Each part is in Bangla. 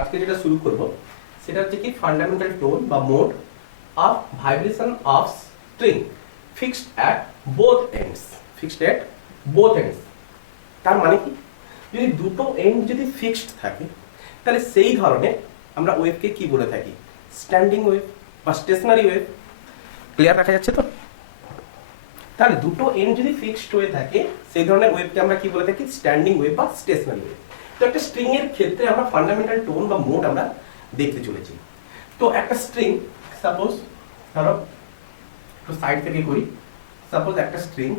আজকে যেটা শুরু করব সেটা হচ্ছে কি ফান্ডামেন্টাল টোন বা mode of vibration of string fixed at both ends. Fixed at both ends তার মানে কি, যদি দুটো এন্ড যদি ফিক্সড থাকে তাহলে সেই ধরনের আমরা ওয়েভকে কি বলে থাকি, স্ট্যান্ডিং ওয়েভ বা স্টেশনারি ওয়েভ। ক্লিয়ার রাখা যাচ্ছে তো? তাহলে দুটো এন্ড যদি ফিক্সড হয়ে থাকে সেই ধরনের ওয়েভকে আমরা কি বলে থাকি, স্ট্যান্ডিং ওয়েভ বা স্টেশনারি ওয়েভ। তো একটা স্ট্রিং এর ক্ষেত্রে আমরা ফান্ডামেন্টাল টোন বা মোড আমরা দেখতে চলেছি। তো একটা স্ট্রিং সাপোজ ধরো একটু সাইড থেকে করি, সাপোজ একটা স্ট্রিং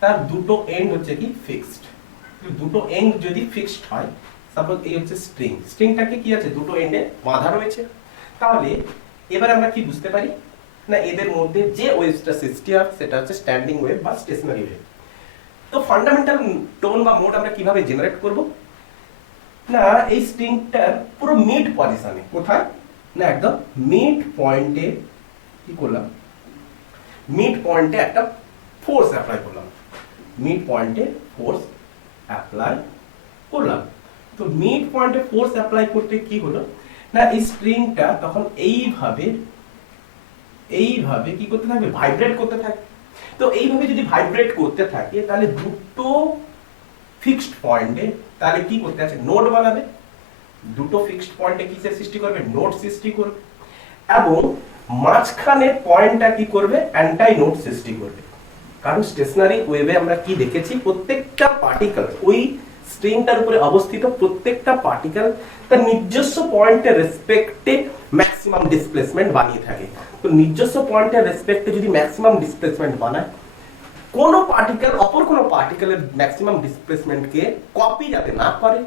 তার দুটো এন্ড হচ্ছে কি ফিক্সড। দুটো এন্ড যদি ফিক্সড হয়, সাপোজ এই হচ্ছে স্ট্রিং, স্ট্রিংটাকে কি আছে দুটো এন্ডে বাঁধা রয়েছে, তাহলে এবার আমরা কি বুঝতে পারি না এদের মধ্যে যে ওয়েভটা সৃষ্টি হয় সেটা হচ্ছে স্ট্যান্ডিং ওয়েভ বা স্টেশনারি ওয়েভ। তো ফান্ডামেন্টাল টোন বা মোড আমরা কিভাবে জেনারেট করব না, এই স্ট্রিংটার পুরো মিড পজিশনে, কোথায় না একদম মিড পয়েন্টে কি করলাম, মিড পয়েন্টে একটা ফোর্স অ্যাপ্লাই করলাম, মিড পয়েন্টে ফোর্স অ্যাপ্লাই করলাম। তো মিড পয়েন্টে ফোর্স অ্যাপ্লাই করতে কি হলো না, এই স্ট্রিংটা তখন এইভাবে কি করতে থাকবে, ভাইব্রেট করতে থাকবে। তো এইভাবে যদি ভাইব্রেট করতে থাকে তাহলে দুটো ফিক্সড পয়েন্টে তাহলে কি করতে আছে, নোড বানাবে। দুটো ফিক্সড পয়েন্টে কিসের সৃষ্টি করবে, নোড সৃষ্টি করবে, এবং মাঝখানের পয়েন্টটা কি করবে, অ্যান্টাই নোড সৃষ্টি করবে। কারণ স্টেশনারি ওয়েভে আমরা কি দেখেছি, প্রত্যেকটা পার্টিকেল ওই স্ট্রিংটার উপরে অবস্থিত প্রত্যেকটা পার্টিকেল তার নিজস্ব পয়েন্টের রেসপেক্টে ম্যাক্সিমাম ডিসপ্লেসমেন্ট বানিয়ে থাকে। তো নিজস্ব পয়েন্টের রেসপেক্টে যদি ম্যাক্সিমাম ডিসপ্লেসমেন্ট বানায়, কোনো পার্টিকেল অপর কোনো পার্টিকেলের ম্যাক্সিমাম ডিসপ্লেসমেন্টকে কপি যাতে না করে,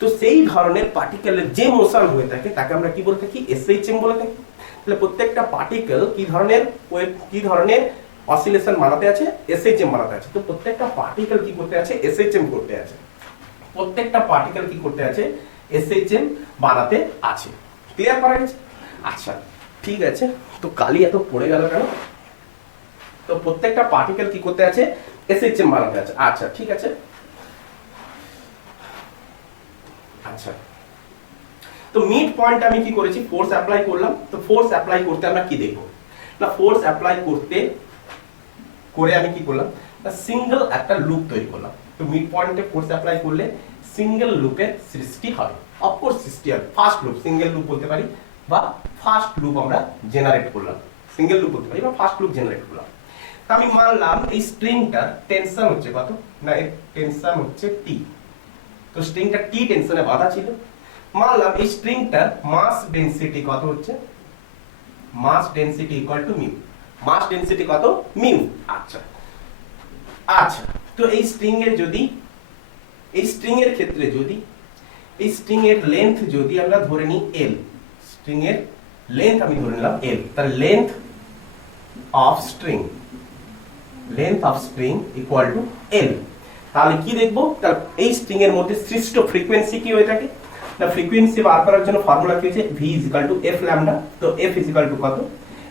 তো সেই ধরনের পার্টিকেলের যে মোশন হয়ে থাকে তাকে আমরা কি বলে থাকি, এসএইচএম বলে থাকি। তাহলে প্রত্যেকটা পার্টিকেল কি ধরনের ওয়েভ, কি ধরনের অসিলেশন বানাতে আছে, এসএইচএম বানাতে আছে। তো প্রত্যেকটা পার্টিকেল কি করতে আছে, এসএইচএম করতে আছে। প্রত্যেকটা পার্টিকেল কি করতে আছে, এসএইচএম বানাতে আছে। ক্লিয়ার করা গেছে? আচ্ছা ঠিক আছে, তো কালি এত পড়ে গেল কেন? তো প্রত্যেকটা পার্টিকেল কি করতে আছে, এসএইচএম বানাতে আছে। আচ্ছা ঠিক আছে, আচ্ছা তো মিড পয়েন্ট আমি কি করেছি, ফোর্স অ্যাপ্লাই করলাম। তো ফোর্স অ্যাপ্লাই করতে আমরা কি দেখব না, ফোর্স অ্যাপ্লাই করতে করে আমি কি করলাম না, সিঙ্গেল একটা লুপ তৈরি করলাম। তো মিড পয়েন্টে ফোর্স অ্যাপ্লাই করলে সিঙ্গেল লুপের সৃষ্টি হবে, অফকোর্স সৃষ্টি হবে, ফার্স্ট লুপ, সিঙ্গেল লুপ বলতে পারি বা ফার্স্ট লুপ আমরা জেনারেট করলাম, সিঙ্গেল লুপ বলতে পারি বা ফার্স্ট লুপ জেনারেট করলাম। তা আমি মানলাম এই স্ট্রিংটার টেনশন হচ্ছে কত না, এর টেনশন হচ্ছে টি। তো স্ট্রিংটা টি টেনশনে বাঁধা ছিল। মানলাম এই স্ট্রিংটার মাস ডেনসিটি কত হচ্ছে, mass density equal to mu. Mass density কত, মিউ। আচ্ছা আচ্ছা, তো এই স্ট্রিং এর যদি, এই স্ট্রিং এর ক্ষেত্রে যদি এই স্ট্রিং এর লেন্থ যদি আমরা ধরে নিই এল, স্ট্রিং এর লেন্থ আমি ধরে নিলাম এল, তাহলে length of string, length of string equal to L. তাহলে কি দেখবো, তাহলে এই স্ট্রিং এর মধ্যে সৃষ্ট ফ্রিকোয়েন্সি কি হয়ে থাকে না, ফ্রিকোয়েন্সি বার করার জন্য ফর্মুলা কি হচ্ছে, v equal to F lambda. তো এফ ইকুয়াল টু কত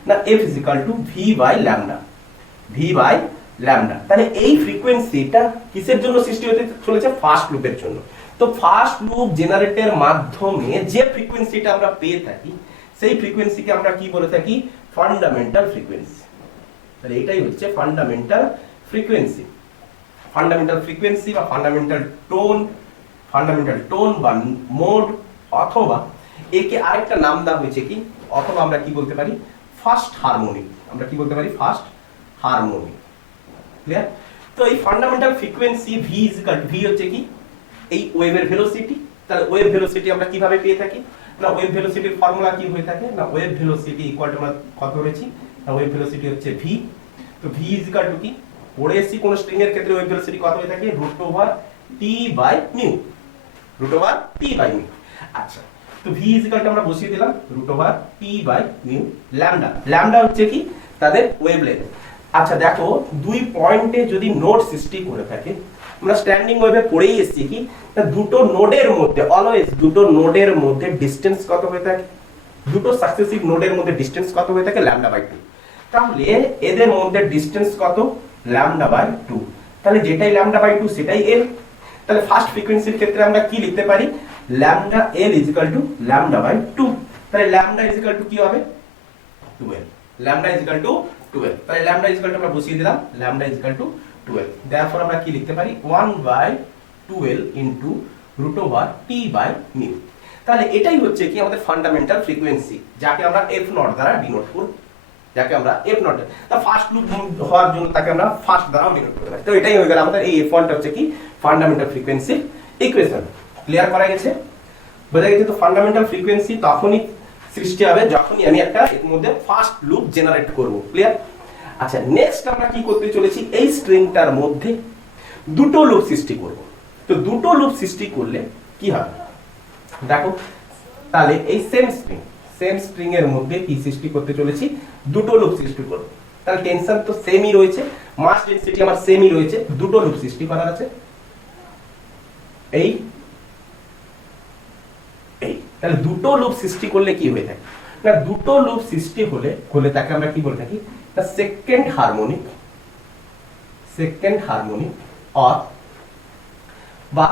না, F equal to V by lambda, V by lambda. তাহলে এই ফ্রিকোয়েন্সিটা কিসের জন্য সৃষ্টি হতে চলেছে, ফার্স্ট লুপের জন্য। তো ফার্স্ট লুপ জেনারেটরের মাধ্যমে যে ফ্রিকোয়েন্সিটা আমরা পেয়ে থাকি সেই ফ্রিকোয়েন্সিকে আমরা কি বলে থাকি, ফান্ডামেন্টাল ফ্রিকোয়েন্সি। তাহলে এটাই হচ্ছে ফান্ডামেন্টাল ফ্রিকোয়েন্সি। ফান্ডামেন্টাল ফ্রিকোয়েন্সি বা ফান্ডামেন্টাল টোন, ফান্ডামেন্টাল টোন বা মোড, অথবা একে আরেকটা নাম দেওয়া হয়েছে কি, অথবা আমরা কি বলতে পারি, ফার্স্ট হারমোনিক। আমরা কি বলতে পারি, ফার্স্ট হারমোনিক। ক্লিয়ার? তো এই fundamental frequency v equal to, V হচ্ছে কি এই ওয়েভের ভেলোসিটি। তাহলে ওয়েভ ভেলোসিটি আমরা কিভাবে পেয়ে থাকি না, ওয়েভ ভেলোসিটির ফর্মুলা কি হয়ে থাকে না, ওয়েভ ভেলোসিটি ইকুয়াল টু আমরা কত করেছি না, ওয়েভ ভেলোসিটি হচ্ছে v। তো v ইকুয়াল টু কি পড়ে এসেছি, কোন স্ট্রিং এর ক্ষেত্রে ওয়েভ ভেলোসিটি কত হয়ে থাকে, √t by mu, √t by mu. আচ্ছা, তো v ইকুয়াল টু আমরা বসিয়ে দিলাম √t by mu lambda. Lambda হচ্ছে কি তাদের ওয়েভলেন্থ। আচ্ছা দেখো, দুই পয়েন্টে যদি নোড সৃষ্টি করে থাকে, আমরা স্ট্যান্ডিং ওয়েভে পড়েই এসেছি কি না, দুটো নোডের মধ্যে অলওয়েজ, দুটো নোডের মধ্যে ডিসটেন্স কত হয়ে থাকে, দুটো সাকসেসিভ নোডের মধ্যে ডিসটেন্স কত হয়ে থাকে, ল্যামডা বাই 2। তাহলে এদের মধ্যে ডিসটেন্স কত, ল্যামডা বাই 2। তাহলে যেটাই ল্যামডা বাই 2 সেটাই এল। তাহলে ফার্স্ট ফ্রিকোয়েন্সির ক্ষেত্রে আমরা কি লিখতে পারি, lambda L is equal to lambda by 2। তাহলে ল্যামডা ইজ ইকুয়াল টু কি হবে 12, ল্যামডা ইজ ইকুয়াল টু 12। তাহলে ল্যামডা ইজ ইকুয়াল টু আমরা বসিয়ে দিলাম, lambda is equal to 12। Therefore আমরা কি লিখতে পারি 1/12 into root over T by mu. তাহলে এটাই হচ্ছে কি আমাদের ফান্ডামেন্টাল ফ্রিকোয়েন্সি, যাকে আমরা এফ নট দ্বারা ডিনোট করব, যাকে আমরা এফ নট তা ফার্স্ট লুপ হওয়ার জন্য তাকে আমরা ফার্স্ট দ্বারা ডিনোট করতে পারি। তো এটাই হয়ে গেল আমাদের এই F1 টা হচ্ছে কি ফান্ডামেন্টাল ফ্রিকোয়েন্সি ইকুয়েশন। ক্লিয়ার করা গেছে, বোঝা গেছে? তো ফান্ডামেন্টাল ফ্রিকোয়েন্সি তখনই সৃষ্টি হবে যখনই আমি একটা এর মধ্যে ফার্স্ট লুপ জেনারেট করব। ক্লিয়ার? আচ্ছা, নেক্সট আমরা কি করতে চলেছি, এই স্ট্রিংটার মধ্যে দুটো লুপ সৃষ্টি করব। তো দুটো লুপ সৃষ্টি করলে কি হবে দেখো, তাহলে এই সেম স্ট্রিং এর মধ্যে কি সৃষ্টি করতে চলেছি, দুটো লুপ সৃষ্টি করব। তাহলে টেনশন তো সেমই রয়েছে, মাস ডেনসিটি আমার সেমই রয়েছে, দুটো লুপ সৃষ্টি করার আছে। এই তাহলে দুটো লুপ সৃষ্টি করলে কি হয়ে থাকে না, দুটো লুপ সৃষ্টি হলে তাকে আমরা কি বলে থাকি না সেকেন্ড হারমোনিক অর বা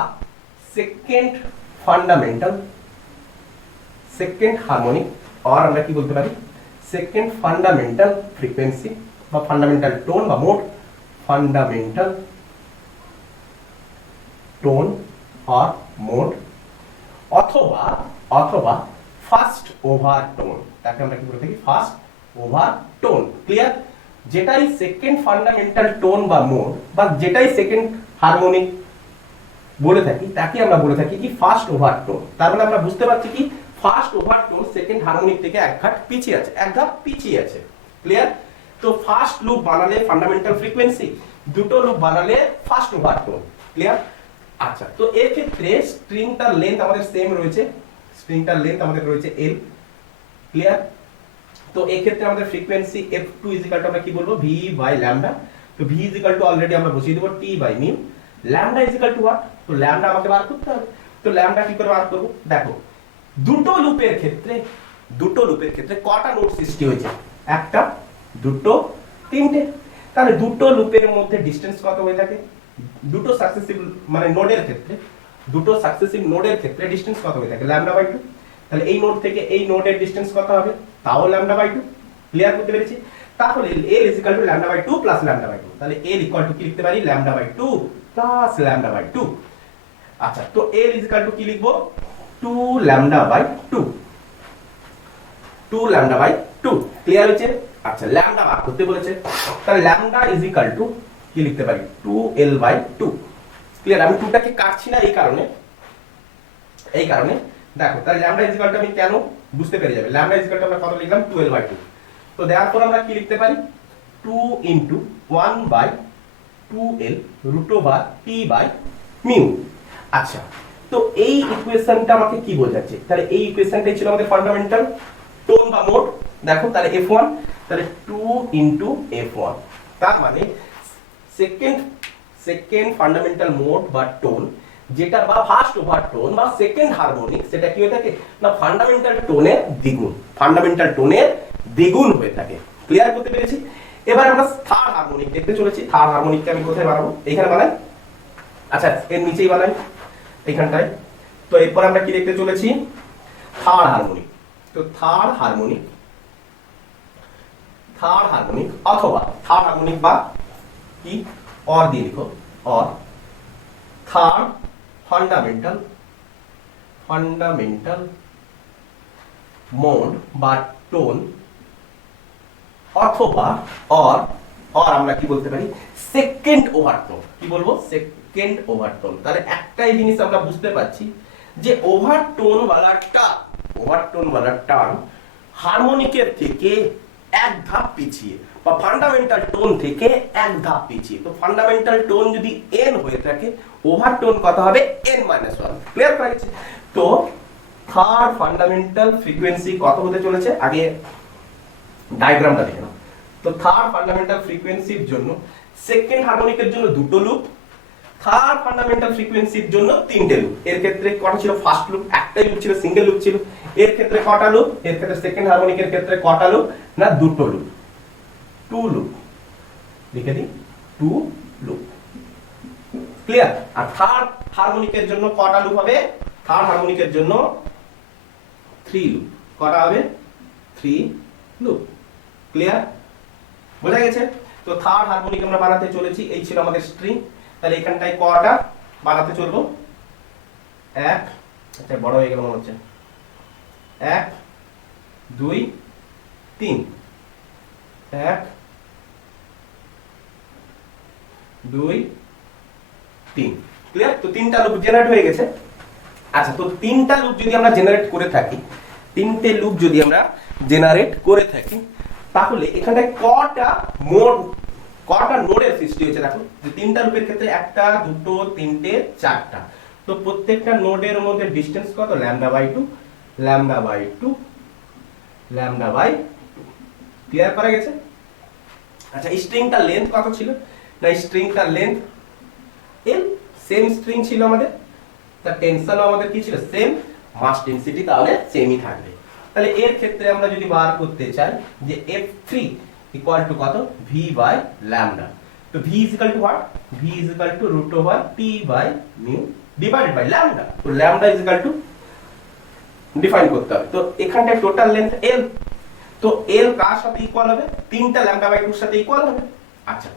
সেকেন্ড হারমোনিক অর আমরা কি বলতে পারি সেকেন্ড ফান্ডামেন্টাল ফ্রিকোয়েন্সি বা ফান্ডামেন্টাল টোন বা mode, fundamental tone or mode, অথবা ফার্স্ট ওভার টোন, তাকে আমরা কি বলে থাকি ফার্স্ট ওভার টোন। ক্লিয়ার? যেটাই সেকেন্ড ফান্ডামেন্টাল টোন বা মোড বা যেটাই সেকেন্ড হারমোনিক বলে থাকি তাকে আমরা বলে থাকি কি ফার্স্ট ওভার টোন। তার মানে আমরা বুঝতে পারছি কি first over tone second harmonic থেকে এক ধাপ পিছিয়ে আছে। ক্লিয়ার? তো ফার্স্ট লুপ বানালে ফান্ডামেন্টাল ফ্রিকোয়েন্সি, দুটো লুপ বানালে ফার্স্ট ওভার টোন। ক্লিয়ার? আচ্ছা, তো এর ক্ষেত্রে স্ট্রিংটার লেন্থ আমাদের সেম রয়েছে, স্ট্রিংটার লেন্থ আমাদের রয়েছে l। ক্লিয়ার? তো এই ক্ষেত্রে আমাদের ফ্রিকোয়েন্সি f2 আমরা কি বলবো v বাই ল্যামডা। তো v অলরেডি আমরা বসিয়ে দেব t by mu. Lambda what? তো ল্যামডা আমাকে বার করতে হবে। তো ল্যামডা কি করে বার করব, দেখো দুটো লুপের ক্ষেত্রে কটা নোড সৃষ্টি হয়েছে, একটা, দুটো, তিনটে। তাহলে দুটো লুপের মধ্যে ডিসটেন্স কত হয়ে থাকে, দুটো সাকসেসিভ মানে নোডের ক্ষেত্রে ডিসটেন্স কত হয়ে থাকে ল্যামডা বাই 2। তাহলে এই নোড থেকে এই নোডের ডিসটেন্স কত হবে, তাও ল্যামডা বাই 2। ক্লিয়ার করতে পেরেছি? তাহলে l is equal to lambda by 2 plus lambda by 2। তাহলে l ইকুয়াল টু কি লিখতে পারি lambda by 2 plus lambda by 2। আচ্ছা, তো l ইজ ইকুয়াল টু কি লিখবো 2 lambda by 2, 2 lambda by 2। Clear হয়েছে? আচ্ছা, ল্যামডা বার করতে বলেছে, তাহলে ল্যামডা ইজ ইকুয়াল টু কি লিখতে পারি 2l বাই 2। ক্লিয়ার? আমি 2 টাকে কাটছি না এই কারণে দেখো, তাহলে ল্যামডা ইজ ইকুয়াল টু আমি কেন বুঝতে পেরে যাবে, ল্যামডা ইজ ইকুয়াল টু আমরা কত লিখলাম 12 বাই 2। তো দেওয়ার আমরা কি লিখতে পারি 2 into 1 by 2l root over t by mu. আচ্ছা, তো এই ইকুয়েশনটা আমাকে কি বোঝাচ্ছে, তাহলে এই ইকুয়েশনটাই ছিল আমাদের ফান্ডামেন্টাল টোন বা মোড। দেখো তাহলে f1, তাহলে 2 ইনটু f1, তার মানে সেকেন্ড ফান্ডামেন্টাল মোড বা টোন যেটা বা ফার্স্ট ওভার টোন বা সেকেন্ড হারমোনিক, সেটা কি হয়ে থাকে না ফান্ডামেন্টাল টোনের দ্বিগুণ হয়ে থাকে। ক্লিয়ার করতে পেরেছি? এবার আমরা থার্ড হারমোনিক দেখতে চলেছি। থার্ড হারমোনিককে আমি কোথায় বানাবো, এইখানে বানাই। আচ্ছা, এর নিচেই বানাই এইখানটায়। তো এরপর আমরা কি দেখতে চলেছি থার্ড হারমোনিক। তো থার্ড হারমোনিক অথবা থার্ড হারমোনিক বা কি অর দিয়ে লিখো, অর থার্ড ফান্ডামেন্টাল মোড বা টোন, অথবা অর আমরা কি বলতে পারি সেকেন্ড ওভারটোন। কি বলবো সেকেন্ড ওভারটোন। তাহলে একটাই জিনিস আমরা বুঝতে পারছি যে ওভারটোন ওয়ালা টার্ম হারমোনিকের থেকে এক ধাপ পিছিয়ে বা ফান্ডামেন্টাল টোন থেকে এক ধাপ পিছিয়ে। তো ফান্ডামেন্টাল টোন যদি n হয়ে থাকে ওভারটোন কত হবে n-1। ক্লিয়ার করা গেছে? তো থার্ড ফান্ডামেন্টাল ফ্রিকোয়েন্সি কত হতে চলেছে, আগে ডায়াগ্রামটা দেখে নাও। তো থার্ড ফান্ডামেন্টাল ফ্রিকোয়েন্সির জন্য সেকেন্ড হারমোনিকের জন্য দুটো লুপ, থার্ড ফান্ডামেন্টাল ফ্রিকোয়েন্সির জন্য তিনটে লুপ। এর ক্ষেত্রে কটা ছিল, ফার্স্ট লুপ একটাই লুপ ছিল, সিঙ্গেল লুপ ছিল। এর ক্ষেত্রে কটা লুপ, এর ক্ষেত্রে সেকেন্ড হারমোনিকের ক্ষেত্রে কটা লুপ না দুটো লুপ, 2 লুপ লিখে দিই 2 লুপ। ক্লিয়ার? আর থার্ড হারমোনিকের জন্য কটা লুপ হবে, থার্ড হারমোনিকের জন্য 3 লুপ। কটা হবে? 3 লুপ। ক্লিয়ার? বোঝা গেছে? তো থার্ড হারমোনিক আমরা বানাতে চলেছি, এই ছিল আমাদের স্ট্রিং। তাহলে এখানটায় কটা বানাতে চলবো? 1, আচ্ছা বড় হয়ে গেল মনে হচ্ছে, 1 2 3, 1 2 3। ক্লিয়ার? তো 3টা লুপ জেনারেট হয়ে গেছে। আচ্ছা, তো 3টা লুপ যদি আমরা জেনারেট করে থাকি, 3টে লুপ যদি আমরা জেনারেট করে থাকি, তাহলে এখানটায় কটা নোডের সৃষ্টি হয়েছে দেখো। যে 3টা লুপের ক্ষেত্রে 1টা 2টো 3টে 4টা। তো প্রত্যেকটা নোডের মধ্যে ডিসটেন্স কত? λ/2 λ/2 λ/2। ক্লিয়ার করা গেছে? আচ্ছা, স্ট্রিংটার লেন্থ কত ছিল? না স্ট্রিংটার লেন্থ l, সেম স্ট্রিং ছিল আমাদের, তার টেনশনও আমাদের কি ছিল? সেম। মাস ডেনসিটি তাহলে সেমই থাকবে। তাহলে এর ক্ষেত্রে আমরা যদি বার করতে চাই যে F3 ইকুয়াল টু কত? V/λ। তো V is equal to what? V is equal to √T/μ divided by λ। তো λ ইজ ইকুয়াল টু ডিফাইন করতে হবে। তো এখানটায় টোটাল লেন্থ l, তো l কার সাথে ইকুয়াল হবে? 3টা λ/2 এর সাথে ইকুয়াল হবে। আচ্ছা,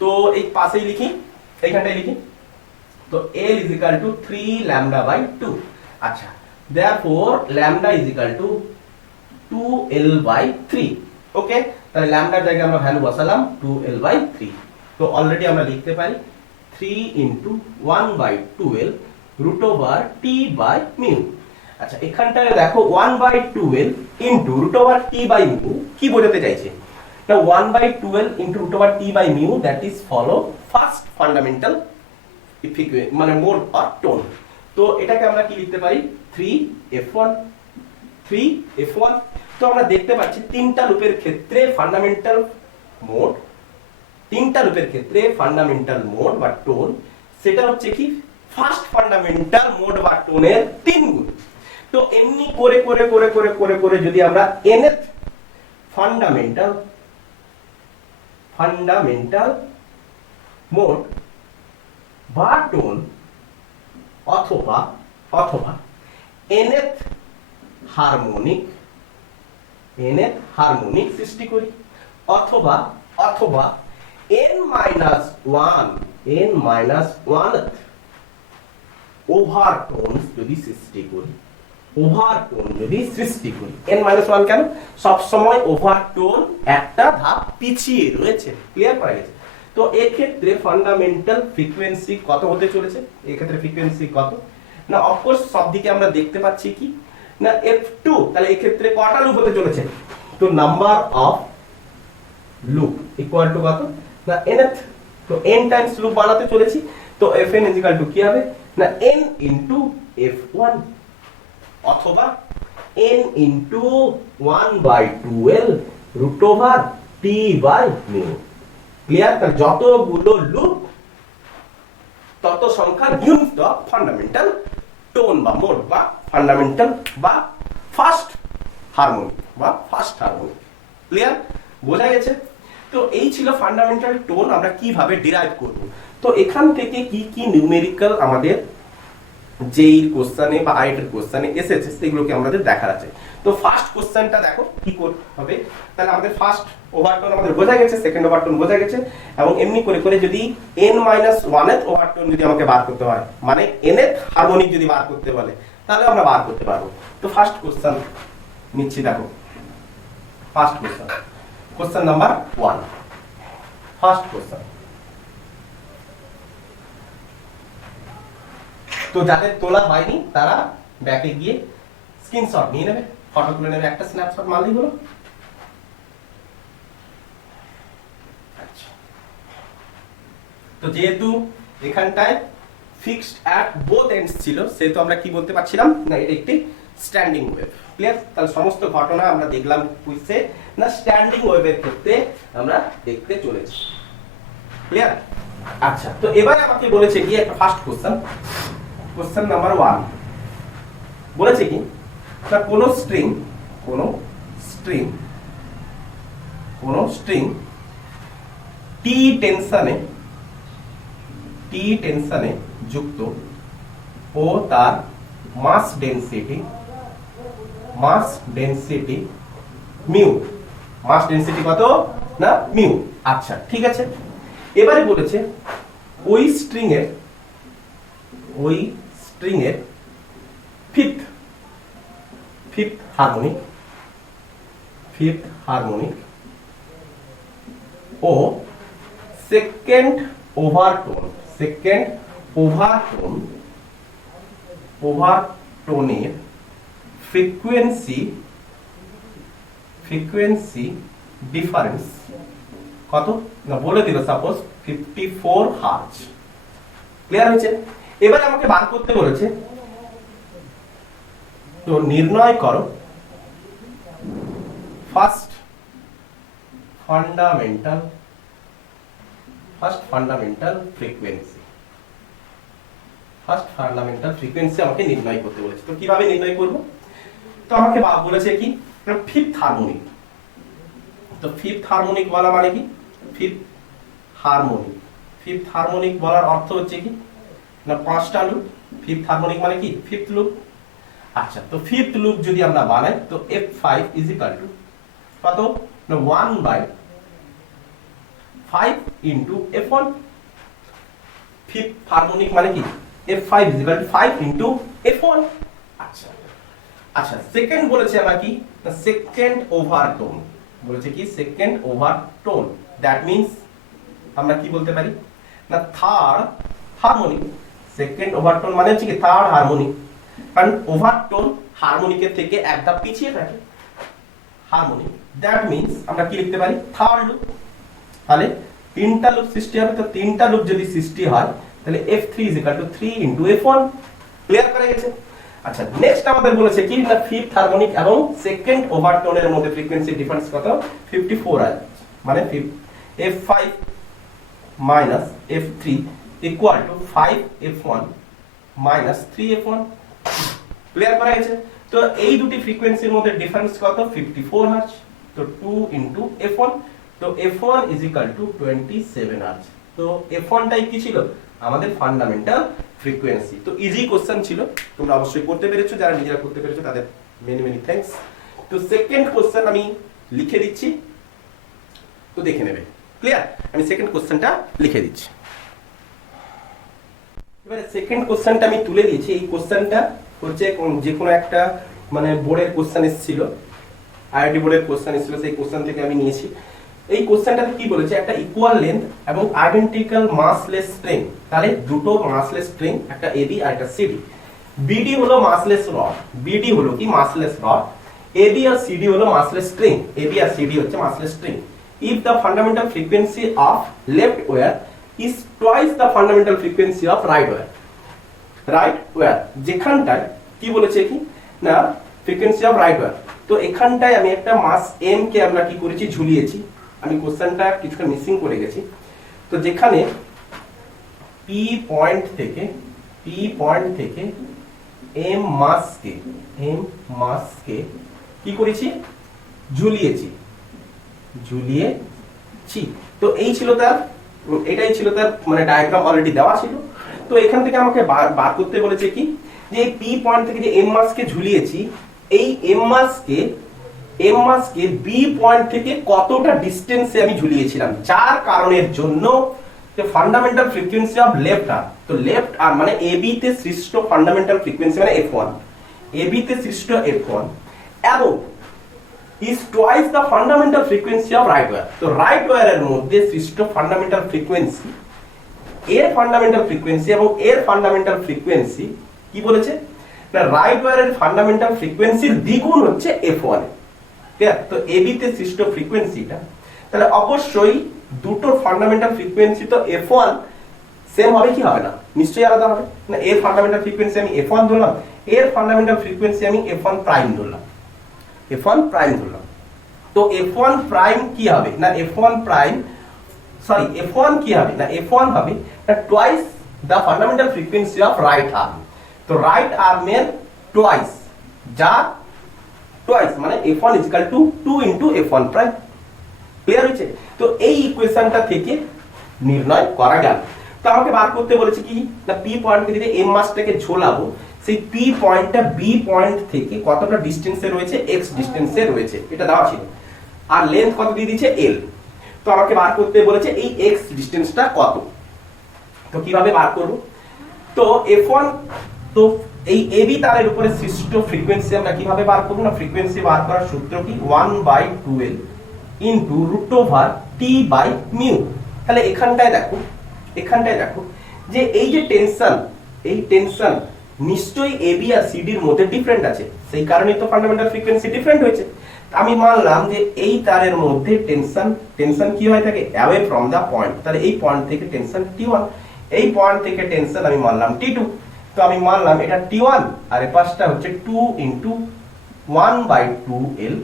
তো এই পাশেই লিখি, এইখানটায় লিখি, তো l ইজ ইকুয়াল টু 3 λ/2। আচ্ছা, therefore λ is equal to 2l/3। Okay, তাহলে ল্যামডার জায়গায় আমরা ভ্যালু বসালাম 2l/3। তো অলরেডি আমরা লিখতে পারি 3 * 1/2l √T/μ। আচ্ছা, এখানটায় দেখো 1/2l √T/μ কি বোঝাতে চাইছে? না 1/2l √T/μ that is follow first fundamental মানে মোড অর টোন। তো এটাকে আমরা কি লিখতে পারি? 3f1 3f1। তো আমরা দেখতে পাচ্ছি 3টা লুপের ক্ষেত্রে ফান্ডামেন্টাল মোড, 3টা লুপের ক্ষেত্রে ফান্ডামেন্টাল মোড বা টোন সেটা হচ্ছে কি ফার্স্ট ফান্ডামেন্টাল মোড বা টোনের 3 গুণ। তো এমনি করে করে করে করে করে করে যদি আমরা nth ফান্ডামেন্টাল মোড বা টোন অথবা nth হারমোনিক সৃষ্টি করি, অথবা n-1th ওভারটোন যদি সৃষ্টি করি, n-1 কেন? সব সময় ওভারটোন একটা ধাপ পিছিয়ে রয়েছে। ক্লিয়ার করা গেছে? তো এই ক্ষেত্রে ফান্ডামেন্টাল ফ্রিকোয়েন্সি কত হতে চলেছে? এই ক্ষেত্রে ফ্রিকোয়েন্সি কত? না অফকোর্স সব দিকে আমরা দেখতে পাচ্ছি কি না f2। তাহলে এই ক্ষেত্রে কটা লুপ হতে চলেছে? তো number of loop equal to কত? না nth। তো n টাইমস লুপ বানাতে চলেছি। তো fn ইজ ইকুয়াল টু কি হবে? না n ইনটু f1 অথবা n into 1/2l √T/μ। Clear? তাহলে যতগুলো লুপ তত সংখ্যার ইউনিট অফ ফান্ডামেন্টাল টোন বা মোড বা ফান্ডামেন্টাল বা ফার্স্ট হারমোনিক ক্লিয়ার? বোঝা গেছে? তো এই ছিল ফান্ডামেন্টাল টোন আমরা কিভাবে ডিরাইভ করব। তো এখান থেকে কি কি নিউমেরিক্যাল আমাদের যেই কোশ্চেনে বা আইটের কোশ্চেনে এসেছে সেগুলোকে আমাদের দেখার আছে। তো ফার্স্ট কোশ্চেনটা দেখো কি করতে হবে। তাহলে আমাদের ফার্স্ট ওভারটোন আমাদের বোঝা গেছে, সেকেন্ড ওভারটোন বোঝা গেছে, এবং এমনি করে করে যদি n-1th ওভারটোন যদি আমাকে বার করতে হয়, মানে nth হারমোনিক যদি বার করতে বলে, তাহলে আমরা বার করতে পারবো। তো ফার্স্ট কোশ্চেন নিচ্ছি, দেখো first question number 1। First question, তো যাদের তোলা হয়নি তারা ব্যাকে গিয়ে স্ক্রিনশট নিয়ে নেবে, ফটো তুলে নেবে, একটা স্ন্যাপশট মারলেই হলো। তো যেহেতু এখানটায় ফিক্সড অ্যাট বোথ এন্ডস ছিল, সেহেতু আমরা কি বলতে পারছিলাম না এটা একটি স্ট্যান্ডিং ওয়েভ। ক্লিয়ার? তাহলে সমস্ত ঘটনা আমরা দেখলাম কুইজে না স্ট্যান্ডিং ওয়েভের ক্ষেত্রে আমরা দেখতে চলেছি। ক্লিয়ার? আচ্ছা, তো এবারে আমাকে বলেছে কি একটা ফার্স্ট কোশ্চেন নাম্বার 1 বলেছে কি না কোন স্ট্রিং টি টেনশনে যুক্ত ও তার মাস ডেনসিটি মিউ, মাস ডেনসিটি কত না মিউ। আচ্ছা ঠিক আছে, এবারে বলেছে ওই স্ট্রিং এর ফিফথ হারমোনিক ও সেকেন্ড ওভারটোনের ফ্রিকোয়েন্সি ডিফারেন্স কত না বলে দিল, সাপোজ 54 হার্জ। ক্লিয়ার হয়েছে? এবার আমাকে বার করতে বলেছে, তো নির্ণয় করো ফার্স্ট ফান্ডামেন্টাল ফ্রিকোয়েন্সি আমাকে নির্ণয় করতে বলেছে। তো কিভাবে নির্ণয় করব? তো আমাকে বলেছে কি ফিফথ হারমোনিক। তো ফিফথ হারমোনিক বলা মানে কি, ফিফথ হারমোনিক বলার অর্থ হচ্ছে কি না 5টা লুপ। ফিফথ হারমোনিক মানে কি ফিফথ লুপ। আচ্ছা, তো ফিফথ লুপ যদি আমরা বানাই তো F5 ইজ ইকুয়াল টু কত না 1/5 ইনটু F1। ফিফথ হারমোনিক মানে কি F5 is equal two 5 into F1। আচ্ছা সেকেন্ড বলেছে আমরা কি না সেকেন্ড ওভারটোন বলেছে কি সেকেন্ড ওভারটোন, দ্যাট মিন্স আমরা কি বলতে পারি না থার্ড হারমোনিক। সেকেন্ড ওভারটোন মানে হচ্ছে কি থার্ড হারমোনিক, কারণ ওভারটোন হারমোনিকের থেকে এক ধাপ পিছিয়ে থাকে হারমোনিক, দ্যাট মিন্স আমরা কি লিখতে পারি থার্ড লুপ। তাহলে 3টা লুপ সৃষ্টি হবে, তো 3টা লুপ যদি সৃষ্টি হয় তাহলে F3 is equal two 3 into F1। Clear করে গেছে? আচ্ছা নেক্সট আমাদের বলেছে কি না ফিফথ হারমোনিক এবং সেকেন্ড ওভারটোনের মধ্যে ফ্রিকোয়েন্সি ডিফারেন্স কত 54 আছে, মানে F5 minus F3 equal to 5F1 minus 3F1। Clear করা গেছে? তো এই দুটি ফ্রিকোয়েন্সির মধ্যে ডিফারেন্স কত 54 হার্জ। তো 2 ইনটু F1, তো F1 is equal two 27 hertz. তো F1 টাই কি ছিল আমাদের ফান্ডামেন্টাল ফ্রিকোয়েন্সি। তো ইজি কোশ্চেন ছিল, তোমরা অবশ্যই করতে পেরেছো, যারা নিজেরা করতে পেরেছো তাদের মেনি থ্যাঙ্কস। তো সেকেন্ড কোশ্চেন আমি লিখে দিচ্ছি, তো দেখে নেবে। ক্লিয়ার? আমি সেকেন্ড কোশ্চেনটা লিখে দিচ্ছি। এবারে সেকেন্ড কোশ্চেনটা আমি তুলে দিয়েছি। এই কোশ্চেনটা হচ্ছে যে কোনো একটা মানে বোর্ডের কোশ্চেন এসেছিল, আইআইটি বোর্ডের কোশ্চেন এসেছিল, সেই কোশ্চেন থেকে আমি নিয়েছি। এই কোশ্চেনটাতে কি বলেছে একটা ইকুয়াল লেন্থ এবং আইডেন্টিক্যাল মাসলেস স্ট্রিং, তাহলে দুটো মাসলেস স্ট্রিং, একটা এবি আর একটা সিডি। বিডি হলো মাসলেস রড, বিডি হলো কি মাসলেস রড, এবি আর সিডি হলো মাসলেস স্ট্রিং, এবি আর সিডি হচ্ছে massless string. If the fundamental frequency of left wire is twice the fundamental frequency of right wire, যেখানটায় কি বলেছে কি না ফ্রিকোয়েন্সি অফ রাইট ওয়্যার। তো এখানটায় আমি একটা মাস এম কে আমরা কি করেছি ঝুলিয়েছি, আমি কোশ্চেনটা কিছুটা মিসিং করে গেছি। তো যেখানে পি পয়েন্ট থেকে এম মাসকে কি করেছি ঝুলিয়েছি। তো এই ছিল তার, এটাই ছিল তার মানে ডায়াগ্রাম অলরেডি দেওয়া ছিল। তো এখান থেকে আমাকে বার করতে বলেছে কি যে এই পি পয়েন্ট থেকে যে এম মাসকে ঝুলিয়েছি, এই এম মাসকে বি পয়েন্ট থেকে কতটা ডিসটেন্সে আমি ঝুলিয়েছিলাম, যার কারণের জন্য fundamental frequency of left arm, তো লেফট আর্ম মানে এবি তে সৃষ্ট ফান্ডামেন্টাল ফ্রিকোয়েন্সি মানে F1, এবি তে সৃষ্ট F1 এবং is twice the fundamental frequency of right wire। তো রাইট ওয়্যারের মধ্যে সৃষ্ট ফান্ডামেন্টাল ফ্রিকোয়েন্সি, এর ফান্ডামেন্টাল ফ্রিকোয়েন্সি এবং এর ফান্ডামেন্টাল ফ্রিকোয়েন্সি কি বলেছে না রাইট ওয়্যারের ফান্ডামেন্টাল ফ্রিকোয়েন্সির দ্বিগুণ হচ্ছে F1 এ। ঠিক আছে? তো এবি তে সৃষ্ট ফ্রিকোয়েন্সিটা, তাহলে অবশ্যই দুটোর ফান্ডামেন্টাল ফ্রিকোয়েন্সি তো F1 সেম হবে কি হবে না, নিশ্চয়ই আলাদা হবে না। এর ফান্ডামেন্টাল ফ্রিকোয়েন্সি আমি F1 ধরলাম, এর ফান্ডামেন্টাল ফ্রিকোয়েন্সি আমি F1 প্রাইম ধরলাম। তো F1 প্রাইম কি হবে না F1 কি হবে না F1 হবে না twice the fundamental frequency of right arm. তো রাইট আর্মের টুয়াইস, যা টুয়াইস মানে F1 is equal to 2 into F1 prime. Clear হয়েছে? তো এই ইকুয়েশনটা থেকে নির্ণয় করা গেল। তো আমাকে বার করতে বলেছে কি না পি পয়েন্টকে যদি এম মাসটাকে ঝোলাবো, সেই পি পয়েন্টটা বি পয়েন্ট থেকে কতটা ডিস্টেন্সে রয়েছে, এক্স ডিস্টেন্সে রয়েছে, এটা দেওয়া ছিল। আর লেন্থ কত দিয়ে দিচ্ছে, এল। তো আমাকে বার করতে বলেছে এই এক্স ডিস্টেন্সটা কত। তো কিভাবে বার করব, তো F1, তো এই এবি তারের উপরে সৃষ্ট ফ্রিকোয়েন্সি আমরা কিভাবে বার করব না, ফ্রিকোয়েন্সি বার করার সূত্র কি 1/2L ইনটু √T/μ। তাহলে এখানটায় দেখো যে এই যে টেনশন, এই টেনশন নিশ্চয়ই এবি আর সিডির মধ্যে ডিফারেন্ট আছে, সেই কারণেই তো ফান্ডামেন্টাল ফ্রিকোয়েন্সি ডিফারেন্ট হয়েছে। আমি মানলাম যে এই তারের মধ্যে টেনশন কি হয় থাকে, অ্যাওয়ে ফ্রম দা পয়েন্ট, তাহলে এই পয়েন্ট থেকে টেনশন T1, এই পয়েন্ট থেকে টেনশন আমি মানলাম T2। তো আমি মানলাম এটা T1 আর এই পাশটা হচ্ছে 2 * 1/2L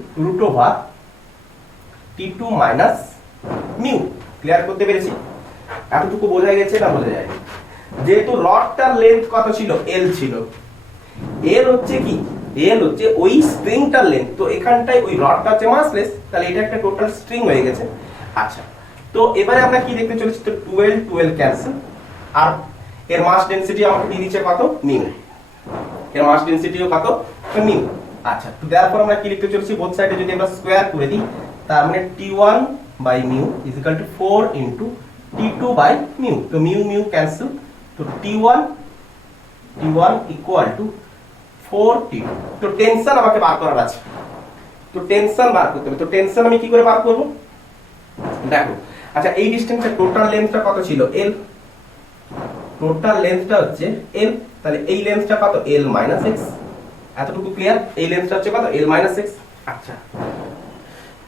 √T2 - μ। ক্লিয়ার করতে পেরেছি? এতটুকু বোঝা গেছে না বোঝা যায়নি? যেহেতু রডটার লেন্থ কত ছিল, L ছিল, L হচ্ছে কি, L হচ্ছে ওই স্ট্রিংটার লেন্থ। তো এখানটায় ওই রডটা হচ্ছে মাসলেস, তাহলে এটা একটা টোটাল স্ট্রিং হয়ে গেছে। আচ্ছা, তো এবারে আমরা কি দেখতে চলেছি, তো 12 ক্যান্সেল, আর এর মাস ডেনসিটি আমাকে দিয়ে দিচ্ছে কত, মিউ। এর মাস ডেনসিটিও কত, মিউ। আচ্ছা, তো তারপর আমরা কি লিখতে চলেছি, বোথ সাইডে যদি আমরা স্কয়ার করে দিই, তার মানে T1/μ = 4 * T2/μ। তো মিউ ক্যান্সেল, তো T1 = 4T2। তো টেনশন আমাকে বার করার আছে, তো টেনশন বার করতে হবে। তো টেনশন আমি কি করে বার করব, দেখো। আচ্ছা, এই ডিসটেন্সের টোটাল লেন্থটা কত ছিল, L, টোটাল লেন্থটা হচ্ছে L, তাহলে এই লেন্থটা কত, L - x। এতটুকু ক্লিয়ার? এই লেন্থটা হচ্ছে কত, L - x। আচ্ছা,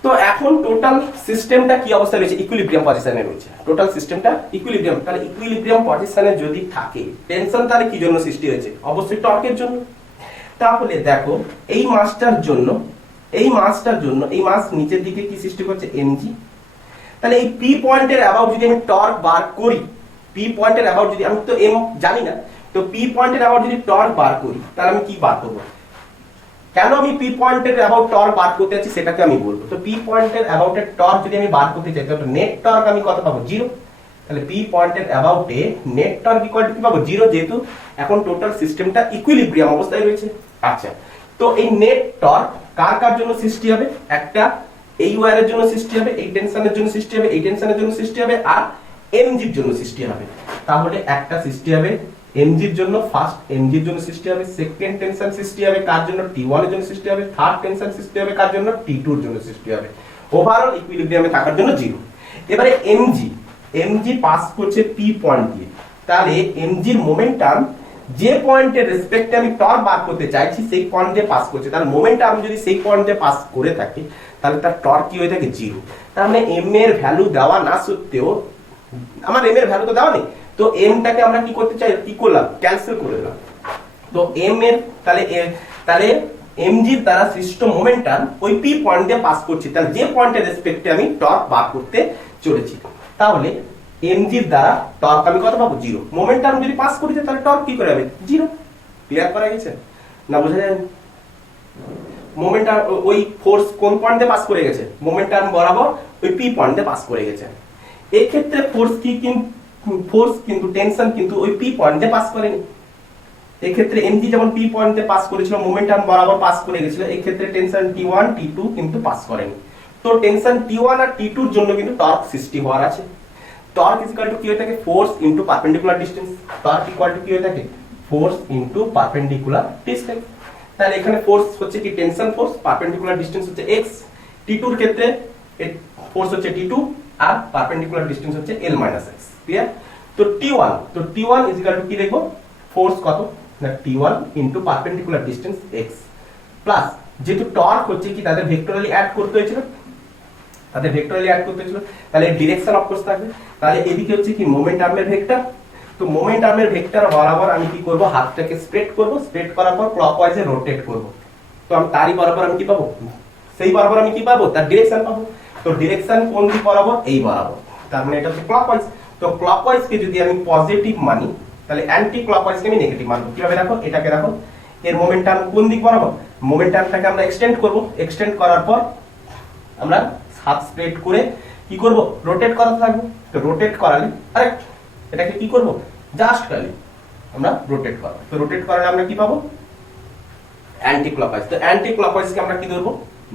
তো এখন টোটাল সিস্টেমটা কি অবস্থায় রয়েছে, ইকুইলিব্রিয়াম পজিশনে রয়েছে। টোটাল সিস্টেমটা ইকুইলিব্রিয়াম, তাহলে ইকুইলিব্রিয়াম পজিশনে যদি থাকে, টেনশন তাহলে কি জন্য সৃষ্টি হয়েছে, অবশ্যই টর্কের জন্য। তাহলে দেখো এই মাসটার জন্য এই মাস নিচের দিকে কি সৃষ্টি করছে, mg। তাহলে এই পি পয়েন্টের অ্যাবাউট যদি আমি টর্ক বার করি, পি পয়েন্টের অ্যাবাউট যদি, আমি তো এম জানি না, তো পি পয়েন্টের অ্যাবাউট যদি টর্ক বার করি, তাহলে আমি কি বার করব, কেন আমি পি পয়েন্টের অ্যাবাউট টর্ক বার করতে যাচ্ছি সেটাকে আমি বলবো। তো পি পয়েন্টের অ্যাবাউটের টর্ক যদি আমি বার করতে চাই, তাহলে নেট টর্ক আমি কত পাবো, 0। তাহলে পি পয়েন্টের অ্যাবাউটে নেট টর্ক = কি পাবো, 0, যেহেতু এখন টোটাল সিস্টেমটা ইকুইলিব্রিয়াম অবস্থায় রয়েছে। আচ্ছা, তো এই নেট টর্ক কার জন্য সৃষ্টি হবে, একটা এই ওয়্যারের জন্য সৃষ্টি হবে, এই টেনশনের জন্য সৃষ্টি হবে, এই টেনশনের জন্য সৃষ্টি হবে, আর এমজির জন্য সৃষ্টি হবে। তাহলে একটা সৃষ্টি হবে এমজির জন্য, ফার্স্ট এমজির জন্য সৃষ্টি হবে, সেকেন্ড টেনশন সৃষ্টি হবে কার জন্য, T1 এর জন্য সৃষ্টি হবে, থার্ড টেনশন সৃষ্টি হবে কার জন্য, T2 এর জন্য সৃষ্টি হবে। ওভারঅল ইকুইলিব্রিয়ামে থাকার জন্য 0। এবারে এমজি পাস করছে পি পয়েন্ট দিয়ে, তাহলে এমজির মোমেন্টাম যে পয়েন্টের রেসপেক্টে আমি টর্ক বার করতে চাইছি সেই পয়েন্ট দিয়ে পাস করছে, তার মোমেন্টাম যদি সেই পয়েন্ট দিয়ে পাস করে থাকে, তাহলে তার টর্ক কি হয়ে থাকে, 0। তার মানে এম এর ভ্যালু দেওয়া না সত্ত্বেও, আমার এম এর ভ্যালু তো দেওয়া নেই, তো এমটাকে আমরা কি করতে চাই, কি করলাম, ক্যান্সেল করে দিলাম। তো এম এর তাহলে এমজির দ্বারা সৃষ্ট মোমেন্টাম ওই পি পয়েন্ট দিয়ে পাস করছি, তাহলে যে পয়েন্টের রেসপেক্টে আমি টর্ক বার করতে চলেছি, তাহলে এমজির দ্বারা টর্ক আমি কত পাবো, 0। মোমেন্টাম যদি পাস করেছে তাহলে টর্ক কি করে হবে, 0। ক্লিয়ার করা গেছে না, বোঝা যায়? মোমেন্টাম ওই ফোর্স কোন পয়েন্ট দিয়ে পাস করে গেছে, মোমেন্টাম বরাবর ওই পি পয়েন্ট দিয়ে পাস করে গেছে। এই ক্ষেত্রে ফোর্স কিন্তু টেনশন কিন্তু ওই পি পয়েন্ট দিয়ে পাস করেনি। এই ক্ষেত্রে এমজি যেমন পি পয়েন্ট দিয়ে পাস করেছিল, মোমেন্টাম বরাবর পাস করে গেছিল, এই ক্ষেত্রে টেনশন T1 T2 কিন্তু পাস করেনি। তো টেনশন T1 আর T2 এর জন্য কিন্তু টর্ক সৃষ্টি হওয়ার আছে। টর্ক = কি হয়ে থাকে, force into perpendicular distance. Torque = কি হয়ে থাকে, ফোর্স ইনটু পারপেন্ডিকুলার ডিসটেন্স। তাহলে এখানে ফোর্স হচ্ছে কি, টেনশন ফোর্স, পারপেন্ডিকুলার ডিসটেন্স হচ্ছে x। T2 এর ক্ষেত্রে ফোর্স হচ্ছে T2 আর পারপেন্ডিকুলার ডিসটেন্স হচ্ছে L - x। ক্লিয়ার? তো T1 = কি দেখবো, ফোর্স কত না, T1 into perpendicular distance x, plus যেহেতু টর্ক হচ্ছে কি, তাদের ভেক্টরালি অ্যাড করতে হয়েছিল, তাহলে ডিরেকশন অফ কোর্স থাকবে। তাহলে এদিকে হচ্ছে কি, মোমেন্ট আর্মের ভেক্টর। তো মোমেন্ট আর্মের ভেক্টর বরাবর আমি কি করব, হাতটাকে স্প্রেড করব, স্প্রেড করার পর ক্লকওয়াইজে রোটেট করব। তো আমি তারই বরাবর আমি কি পাবো, সেই বরাবর আমি কি পাবো, তার ডিরেকশন পাবো। তো ডিরেকশন কোন দিক বরাবর, এই বরাবর, তার মানে এটা হচ্ছে ক্লকওয়াইজ। তো ক্লকওয়াইজকে যদি আমি পজিটিভ মানি, তাহলে অ্যান্টি ক্লকওয়াইজকে আমি নেগেটিভ মানবো। কিভাবে দেখো, এটাকে দেখো, এর মোমেন্টাম কোন দিক বরাবর, মোমেন্টামটাকে আমরা এক্সটেন্ড করব, এক্সটেন্ড করার পর আমরা হাত স্প্রেড করে কি করব, রোটেট করাতে থাকবো। তো রোটেট করালে, আরে এটাকে কি করব, জাস্ট খালি আমরা রোটেট করব। তো রোটেট করালে আমরা কি পাবো? Anti clockwise. তো অ্যান্টি ক্লকওয়াইজকে আমরা কি ধরবো?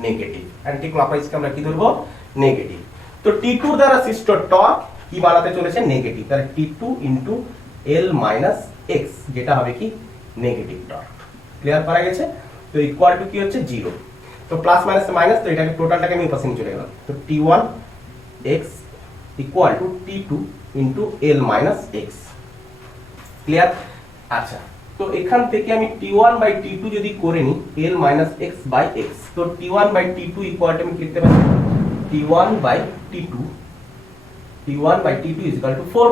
নেগেটিভ। অ্যান্টি ক্লকওয়াইজকে আমরা কি ধরবো? নেগেটিভ। তো T2 দ্বারা সৃষ্ট টর্ক কি বানাতে চলেছে? নেগেটিভ। তাহলে T2 into L minus x, যেটা হবে কি? Negative torque. ক্লিয়ার করা গেছে? তো ইকুয়াল টু কি হচ্ছে? 0। তো প্লাস মাইনাস মাইনাস, তো এটাকে টোটালটাকে আমি পাশে নিয়ে চলে গেলাম। তো T1 x equal two T2 into L minus x। Clear? আচ্ছা, তো এখান থেকে আমি T1 বাই T2 যদি করে নিই L minus x by x, তো T1 by T2 equal to আমি লিখতে পারি T1 by T2 is equal to 4।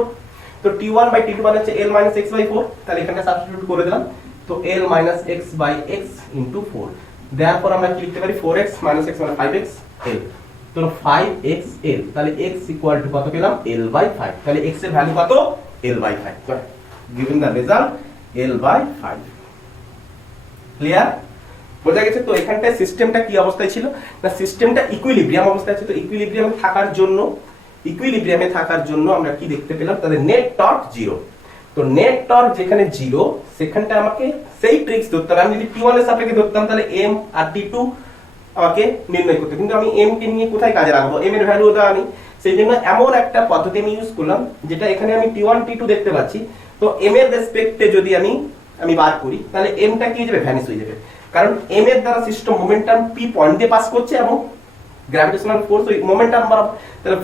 তো T1 বাই T2 মানে হচ্ছে L মাইনাস x বাই 4, তাহলে এখানে সাবস্টিটিউট করে দিলাম। তো L minus x by x into 4, therefore আমরা কি লিখতে পারি? 4x মাইনাস x মানে 5x L। তো 5x L, তাহলে x ইকুয়াল টু কত পেলাম? L by 5। তাহলে x এর ভ্যালু কত? L by 5। Given the result L by 5। Clear? বোঝা গেছে? তো এখানটায় সিস্টেমটা কি অবস্থায় ছিল না, সিস্টেমটা ইকুইলিব্রিয়াম অবস্থায় আছে। তো ইকুইলিব্রিয়ামে থাকার জন্য আমরা কি দেখতে পেলাম? তাদের নেট টর্ক 0। তো নেট টর্ক যেখানে 0, সেখানটা আমাকে সেই ট্রিক্স ধরতে হবে। আমি যদি T1 এর সাপেক্ষে ধরতাম তাহলে m আর T2 আমাকে নির্ণয় করতে, কিন্তু আমি m কে নিয়ে কোথায় কাজে লাগাবো? m এর ভ্যালু তো আমি, সেই জন্য এমন একটা পদ্ধতি আমি ইউজ করলাম যেটা এখানে আমি T1 T2 দেখতে পাচ্ছি। তো m এর রেসপেক্টে যদি আমি বার করি তাহলে m টা কি হয়ে যাবে? ভ্যানিশ হয়ে যাবে। কারণ m এর দ্বারা সৃষ্ট মোমেন্টাম p পয়েন্ট দিয়ে পাস করছে এবং গ্র্যাভিটেশনাল ফোর্স ওই মোমেন্টাম বরাবর। তাহলে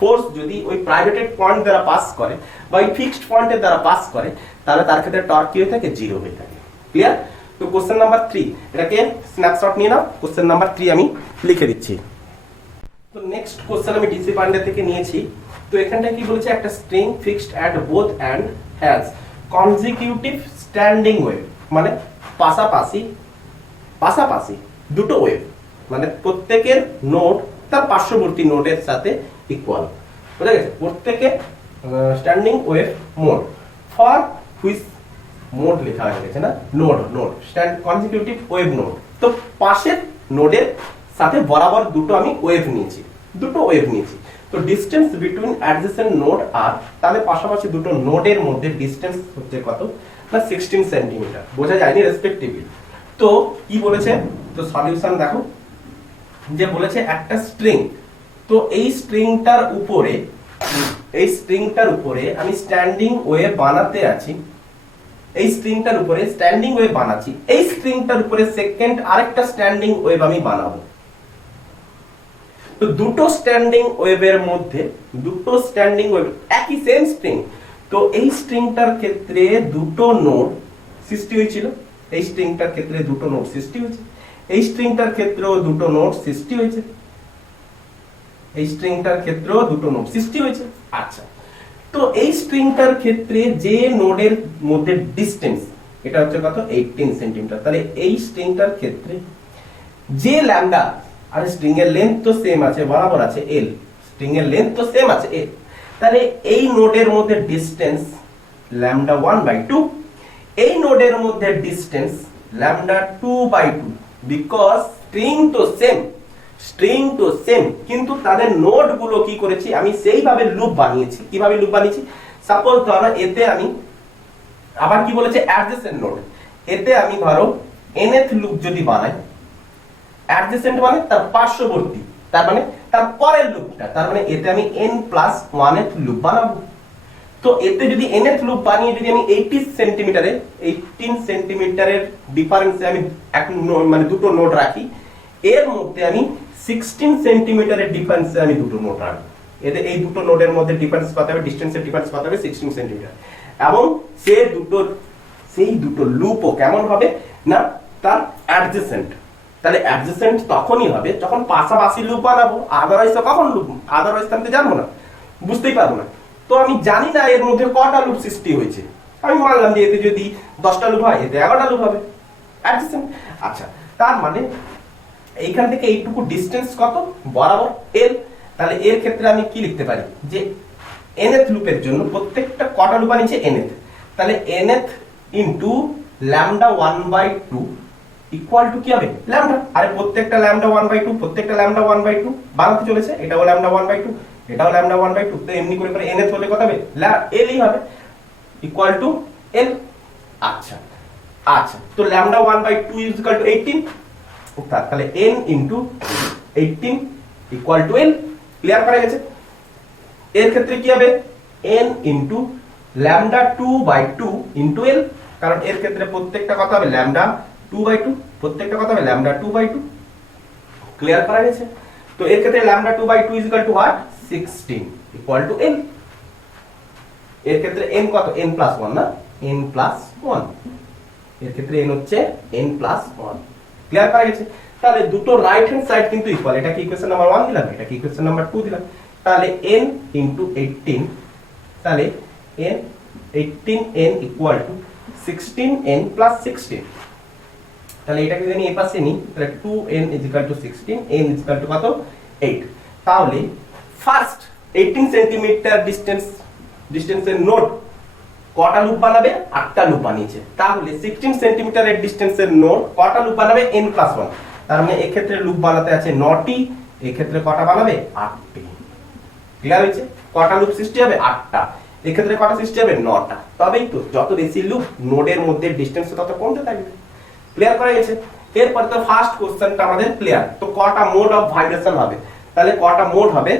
ফোর্স যদি ওই প্রাইভেটেড পয়েন্ট দ্বারা পাস করে বা ওই ফিক্সড পয়েন্টের দ্বারা পাস করে, তাহলে তার ক্ষেত্রে টর্ক কি হয়ে থাকে? 0 হয়ে থাকে। ক্লিয়ার? তো কোশ্চেন নাম্বার 3, এটাকে স্ন্যাপশট নিয়ে নাও। কোশ্চেন নাম্বার 3 আমি লিখে দিচ্ছি। তো নেক্সট কোশ্চেন আমি ডিসি পান্ডে থেকে নিয়েছি। তো এখানটা কি বলেছে? একটা string fixed at both end has consecutive standing wave, মানে পাশাপাশি দুটো ওয়েভ, মানে প্রত্যেকের নোড তার পার্শ্ববর্তী নোডের সাথে ইকুয়াল। বুঝা গেছে? প্রত্যেকে standing wave mode for which mode লেখা হয়ে গেছে না, নোড কনজিকিউটিভ ওয়েভ নোড। তো পাশের নোডের সাথে বরাবর দুটো ওয়েভ নিয়েছি। তো ডিসটেন্স বিটুইন অ্যাডজেসেন্ট নোড আর, তাহলে পাশাপাশি দুটো নোডের মধ্যে ডিসটেন্স হচ্ছে কত না? 16 সেন্টিমিটার। বোঝা যায়নি রেসপেক্টিভলি। তো কি বলেছে? তো সলিউশন দেখো, যে বলেছে একটা স্ট্রিং, তো এই স্ট্রিংটার উপরে আমি স্ট্যান্ডিং ওয়েভ বানাতে আছি। এই স্ট্রিংটার উপরে স্ট্যান্ডিং ওয়েভ বানাচ্ছি। এই স্ট্রিংটার উপরে সেকেন্ড আরেকটা স্ট্যান্ডিং ওয়েভ আমি বানাবো। তো দুটো স্ট্যান্ডিং ওয়েভের মধ্যে একই সেম স্ট্রিং। তো এই স্ট্রিংটার ক্ষেত্রে দুটো নোড সৃষ্টি হয়েছিল। এই স্ট্রিংটার ক্ষেত্রে দুটো নোড সৃষ্টি হয়েছে। এই স্ট্রিংটার ক্ষেত্রেও দুটো নোড সৃষ্টি হয়েছে। আচ্ছা, তো এই স্ট্রিংটার ক্ষেত্রে যে নোডের মধ্যে ডিসটেন্স, এটা হচ্ছে কত? 18 সেন্টিমিটার। তাহলে এই স্ট্রিংটার ক্ষেত্রে যে ল্যামডা, আর স্ট্রিং এর লেন্থ তো সেম আছে, বরাবর আছে L, স্ট্রিং এর লেন্থ তো সেম আছে L, তাহলে এই নোডের মধ্যে ডিসটেন্স ল্যামডা 1/2, এই নোডের মধ্যে ডিসটেন্স ল্যামডা 2/2, বিকজ স্ট্রিং তো সেম, কিন্তু তাদের নোড গুলো কি করেছি আমি? সেইভাবে লুপ বানিয়েছি। কিভাবে লুপ বানিয়েছি? সাপোজ ধরো এতে আমি আবার কি বলেছে? Adjacent node. এতে আমি ধরো nth লুপ যদি বানাই, অ্যাডজেসেন্ট মানে তার পার্শ্ববর্তী, তার মানে তার পরের লুপটা, তার মানে এতে আমি n+1th লুপ বানাবো। তো এতে যদি nth লুপ বানিয়ে যদি আমি 18 সেন্টিমিটারের ডিফারেন্সে আমি মানে দুটো নোড রাখি, এর মধ্যে আমি 16 সেন্টিমিটারের ডিফারেন্সে আমি দুটো নোড রাখবো। এতে এই দুটো নোডের মধ্যে ডিফারেন্স কত হবে? ডিসটেন্সের ডিফারেন্স কত হবে? 16 সেন্টিমিটার। এবং সেই দুটো লুপও কেমন হবে না? তার অ্যাডজেসেন্ট। তাহলে অ্যাডজেসেন্ট তখনই হবে যখন পাশাপাশি লুপ বানাবো। আদারওয়াইজ তো কখন লুপ? আদারওয়াইজ আমি তো জানবো না, বুঝতেই পারবো না। তো আমি জানি না এর মধ্যে কটা লুপ সৃষ্টি হয়েছে। আমি মানলাম যে এতে যদি 10টা লুপ হয়, এতে 11টা লুপ হবে, অ্যাডজেসেন্ট। আচ্ছা, তার মানে এইখান থেকে এইটুকু ডিসটেন্স কত? বরাবর L। তাহলে এর ক্ষেত্রে আমি কি লিখতে পারি? যে nth লুপের জন্য প্রত্যেকটা কটা লুপ বানিয়েছে? nth। তাহলে nth into lambda 1/2 equal to কি হবে? ল্যামডা। আরে প্রত্যেকটা ল্যামডা 1/2 বানাতে চলেছে। এটাও ল্যামডা 1/2, এটাও ল্যামডা 1/2। তো এমনি করে nth হলে কত হবে? L ই হবে, ইকুয়াল টু n। আচ্ছা আচ্ছা, তো lambda 1/2 is equal to 18, তাহলে n into 18 equal to n। Clear করা গেছে? এর ক্ষেত্রে কি হবে, n into lambda 2/2 into l, কারণ এর ক্ষেত্রে প্রত্যেকটা কথা হবে lambda 2/2, প্রত্যেকটা কথা হবে lambda 2/2। ক্লিয়ার করা গেছে? তো এর ক্ষেত্রে lambda 2/2 is equal to what, 16 equal to n। এর ক্ষেত্রে n কত, n plus 1 না, n plus 1, এর ক্ষেত্রে n হচ্ছে n plus 1। ক্লিয়ার করা গেছে? তাহলে দুটো রাইট হ্যান্ড সাইড কিন্তু ইকুয়াল, এটা কি ইকুয়েশন নাম্বার 1 দিলাম, এটা কি ইকুয়েশন নাম্বার 2 দিলাম। তাহলে n into 18, তাহলে n 18n equal to 16n plus 16। তাহলে এটাকে যদি এই পাশে নিই, তাহলে 2n is equal to 16, n is equal to কত, 8। তাহলে ফার্স্ট 18 সেন্টিমিটার ডিসটেন্সের নোড কটা লুপ বানাবে, 8টা লুপ বানিয়েছে। তাহলে 16 সেন্টিমিটারের ডিসটেন্সের নোড কটা লুপ বানাবে, n plus 1। তার মানে এই ক্ষেত্রে লুপ বানাতে আছে 9টি, এই ক্ষেত্রে কটা বানাবে, 8টি। ক্লিয়ার হয়েছে? কটা লুপ সৃষ্টি হবে, 8টা। এই ক্ষেত্রে কটা সৃষ্টি হবে, 9টা। তবেই তো যত বেশি লুপ নোডের মধ্যে ডিসটেন্স তত কমতে থাকবে। ক্লিয়ার করা গেছে? এরপর তো ফার্স্ট কোশ্চেনটা আমাদের ক্লিয়ার। তো কটা মোড অফ ভাইব্রেশন হবে, তাহলে কটা মোড হবে,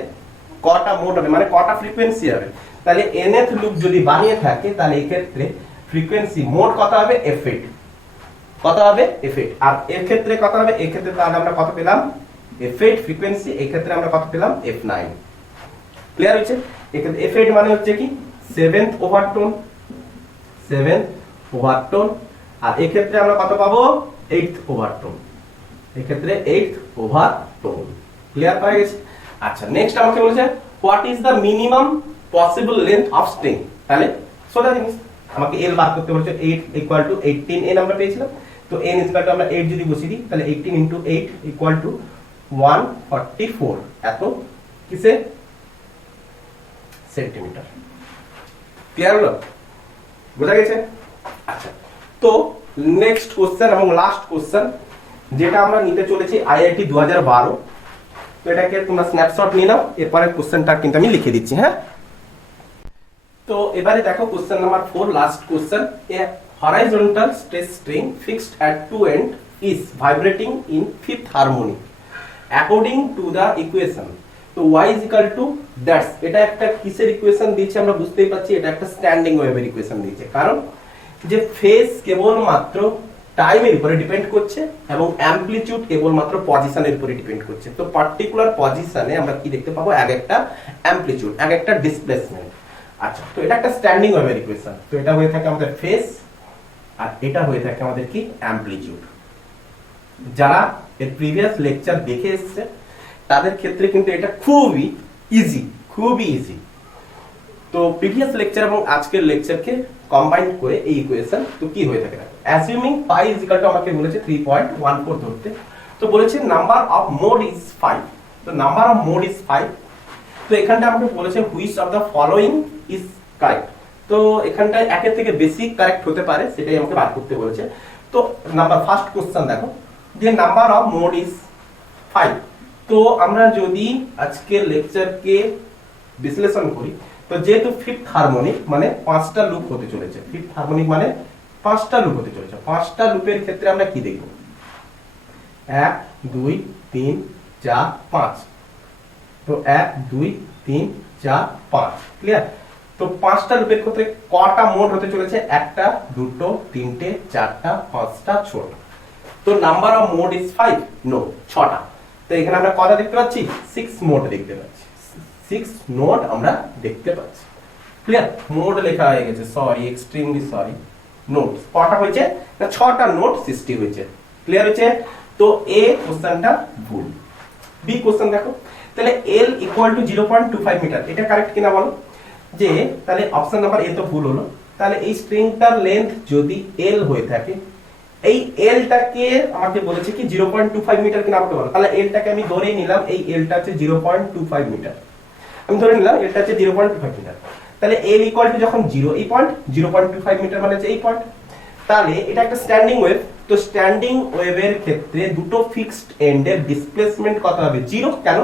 কটা মোড হবে মানে কটা ফ্রিকোয়েন্সি হবে। তাহলে nth লুপ যদি বানিয়ে থাকে, তাহলে এই ক্ষেত্রে ফ্রিকোয়েন্সি মোড কত হবে, f8, কত হবে, f8। আর এর ক্ষেত্রে কত হবে, এই ক্ষেত্রে তাহলে আমরা কত পেলাম, f8 ফ্রিকোয়েন্সি, এই ক্ষেত্রে আমরা কত পেলাম, f9। ক্লিয়ার হয়েছে? এক্ষেত্রে f8 মানে হচ্ছে কি 7th ওভারটোন, 7th ওভারটোন। আর এই ক্ষেত্রে আমরা কত পাবো, 8th ওভারটোন, এই ক্ষেত্রে 8th ওভারটোন। ক্লিয়ার পাওয়া গেছে? আচ্ছা, নেক্সট আমাকে বলেছে what is the minimum possible length of string. তাহলে সোজা জিনিস, আমাকে l বার করতে বলেছে, 8 ইকুয়াল টু 18n আমরা পেয়েছিলাম। তো n ইকুয়াল টু আমরা 8 যদি বসিয়ে দিই, তাহলে 18 ইনটু 8 ইকুয়াল টু 144, এত কিসে, সেন্টিমিটার। ক্লিয়ার হলো? বোঝা গেছে? আচ্ছা, তো নেক্সট কোশ্চেন এবং লাস্ট কোশ্চেন যেটা আমরা নিতে চলেছি IIT 2012। তো এটাকে তোমরা স্ন্যাপশট নিয়ে নাও, এরপরে কোশ্চেনটা কিন্তু আমি লিখে দিচ্ছি। হ্যাঁ, তো এবারে দেখো question number 4, last question. A horizontal stress string fixed at two end is vibrating in fifth harmonic according to the equation. তো y is equal to that's, এটা একটা কিসের ইকুয়েশন দিয়েছে আমরা বুঝতেই পারছি, এটা একটা স্ট্যান্ডিং ওয়েভের ইকুয়েশন দিয়েছে। কারণ যে ফেজ কেবলমাত্র টাইমের উপরে ডিপেন্ড করছে এবং অ্যামপ্লিটিউড কেবলমাত্র পজিশনের উপরে ডিপেন্ড করছে। তো পার্টিকুলার পজিশনে আমরা কি দেখতে পাবো, এক একটা অ্যামপ্লিটিউড, এক একটা ডিসপ্লেসমেন্ট। আচ্ছা, তো এটা একটা স্ট্যান্ডিং ওয়েভের ইকুয়েশন। তো এটা হয়ে থাকে আমাদের ফেজ, আর এটা হয়ে থাকে আমাদের কি, অ্যামপ্লিটিউড। যারা এর প্রিভিয়াস লেকচার দেখে এসেছে তাদের ক্ষেত্রে কিন্তু এটা খুবই ইজি, খুবই ইজি। তো প্রিভিয়াস লেকচার এবং আজকের লেকচারকে কম্বাইন করে এই ইকুয়েশন তো কি হয়ে থাকে, assuming pi is equal two আমাকে বলেছে 3.14 ধরতে। তো বলেছে নাম্বার অফ মোড ইজ 5। তো নাম্বার অফ মোড ইজ 5। তো এখানটা আমাকে বলেছে which of the following is correct. তো এখানটায় একের থেকে বেশি কারেক্ট হতে পারে, সেটাই আমাকে বার করতে বলেছে। তো নাম্বার ফার্স্ট কোশ্চেন দেখো, যে নাম্বার অফ মোড ইজ 5। তো আমরা যদি আজকের লেকচারকে বিশ্লেষণ করি, তো যেহেতু ফিফথ হারমোনিক মানে 5টা লুপ হতে চলেছে, ফিফথ হারমোনিক মানে 5টা লুপ হতে চলেছে। 5টা লুপের ক্ষেত্রে আমরা কি দেখব, 1 2 3 4 5। তো 1 2 3 4 5। ক্লিয়ার? তো 5টা লুপের ক্ষেত্রে কটা মোড হতে চলেছে, 1টা 2টো 3টে 4টা 5টা 6টা। তো number of mode is 5, no 6টা। তো এখানে আমরা কটা দেখতে পাচ্ছি, 6 মোড দেখতে পাচ্ছি, 6 নোড আমরা দেখতে পাচ্ছি। ক্লিয়ার? মোড লেখা হয়ে গেছে, সরি, এক্সট্রিমলি সরি। নোড কটা হয়েছে, না 6টা নোড সৃষ্টি হয়েছে। ক্লিয়ার হয়েছে? তো এ কোশ্চেনটা ভুল। বি কোশ্চেন দেখো, তাহলে L ইকুয়াল টু 0.25 মিটার, এটা কারেক্ট কিনা বলো। যে তাহলে অপশন নাম্বার এ তো ভুল হলো। তাহলে এই স্ট্রিংটার লেন্থ যদি L হয়ে থাকে, এই Lটাকে আমাকে বলেছে কি 0.25 মিটার কিনা আমাকে বলো। তাহলে Lটাকে আমি ধরে নিলাম, এই Lটা হচ্ছে 0.25 মিটার। আমি ধরে নিলাম এটা হচ্ছে 0.25 মিটার। তাহলে L ইকুয়াল টু যখন 0, এই পয়েন্ট 0.25 মিটার মানে হচ্ছে এই পয়েন্ট। তাহলে এটা একটা স্ট্যান্ডিং ওয়েভ। তো স্ট্যান্ডিং ওয়েভের ক্ষেত্রে দুটো ফিক্সড এন্ডের ডিসপ্লেসমেন্ট কত হবে, 0। কেন,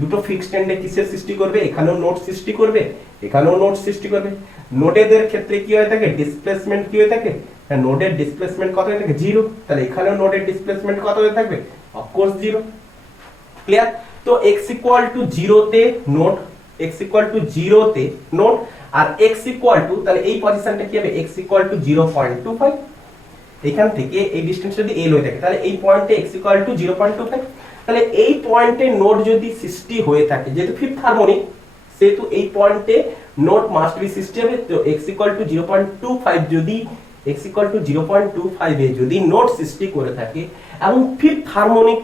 দুটো ফিক্সড এন্ডে কিসের সৃষ্টি করবে, এখানেও নোড সৃষ্টি করবে, এখানেও নোড সৃষ্টি করবে। নোডেদের ক্ষেত্রে কি হয়ে থাকে, ডিসপ্লেসমেন্ট কি হয়ে থাকে, নোডের ডিসপ্লেসমেন্ট কত হয়ে থাকে, 0। তাহলে এখানেও নোডের ডিসপ্লেসমেন্ট কত হয়ে থাকবে, অফকোর্স 0। ক্লিয়ার? তো x ইকুয়াল টু 0 তে নোড, x ইকুয়াল টু 0 তে নোড, আর x ইকুয়াল টু, তাহলে এই পজিশনটা কি হবে, x ইকুয়াল টু 0.25। এখান থেকে এই ডিসটেন্স যদি l হয়ে থাকে তাহলে এই পয়েন্টে x ইকুয়াল টু 0.25। তাহলে এই পয়েন্টে নোড যদি সৃষ্টি হয়ে থাকে, যেহেতু ফিফথ হারমোনিক সেহেতু এই পয়েন্টে নোড মাস্ট বি সৃষ্টি হবে। তো x ইকুয়াল টু 0.25 যদি x ইকুয়াল টু 0.25 এ যদি নোড সৃষ্টি করে থাকে এবং ফিফথ হারমোনিক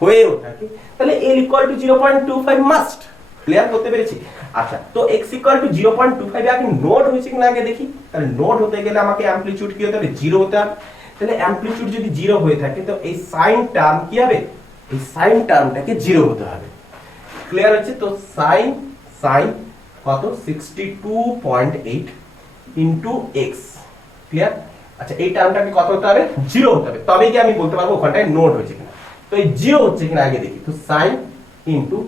হয়েও থাকে, তাহলে l equal two 0.25 must. Clear করতে পেরেছি? আচ্ছা, তো x ইকুয়াল টু 0.25 আগে নোড হয়েছে কিনা আগে দেখি। তাহলে নোড হতে গেলে আমাকে অ্যামপ্লিটিউড কি হতে হবে, 0 হতে হবে। তাহলে অ্যামপ্লিটিউড যদি 0 হয়ে থাকে তো এই সাইন টার্ম কি হবে, এই সাইন টার্মটাকে 0 হতে হবে। ক্লিয়ার হচ্ছে? তো সাইন কত, 62.8 ইনটু x। ক্লিয়ার? আচ্ছা, এই টার্মটাকে কত হতে হবে, 0 হতে হবে, তবেই কি আমি বলতে পারবো ওখানটায় নোড হয়েছে কিনা। তো এই 0 হচ্ছে কিনা আগে দেখি। তো সাইন ইনটু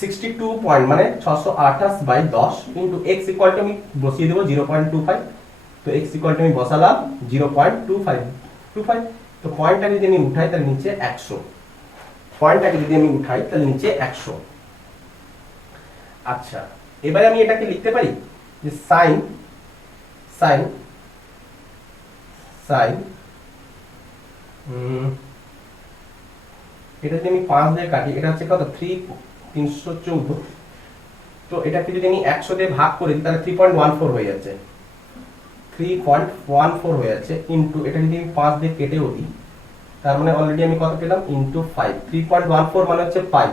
62 পয়েন্ট মানে 628/10 ইনটু x ইকুয়াল টু আমি বসিয়ে দেব 0.25। তো x ইকুয়াল টু আমি বসালাম 0.25। তো পয়েন্টটাকে যদি আমি উঠাই তাহলে নিচে 100, পয়েন্টটাকে যদি আমি উঠাই তাহলে নিচে 100। আচ্ছা, এবারে আমি এটাকে লিখতে পারি যে সাইন এটা যদি আমি 5 দিয়ে কাটি, এটা হচ্ছে কত, 314। তো এটাকে যদি আমি 100 দিয়ে ভাগ করি তাহলে 3.14 হয়ে যাচ্ছে, 3.14 হয়ে যাচ্ছে ইনটু এটা যদি আমি 5 দিয়ে কেটেও দিই তার মানে অলরেডি আমি কত পেলাম, ইনটু 5। 3.14 মানে হচ্ছে পাই।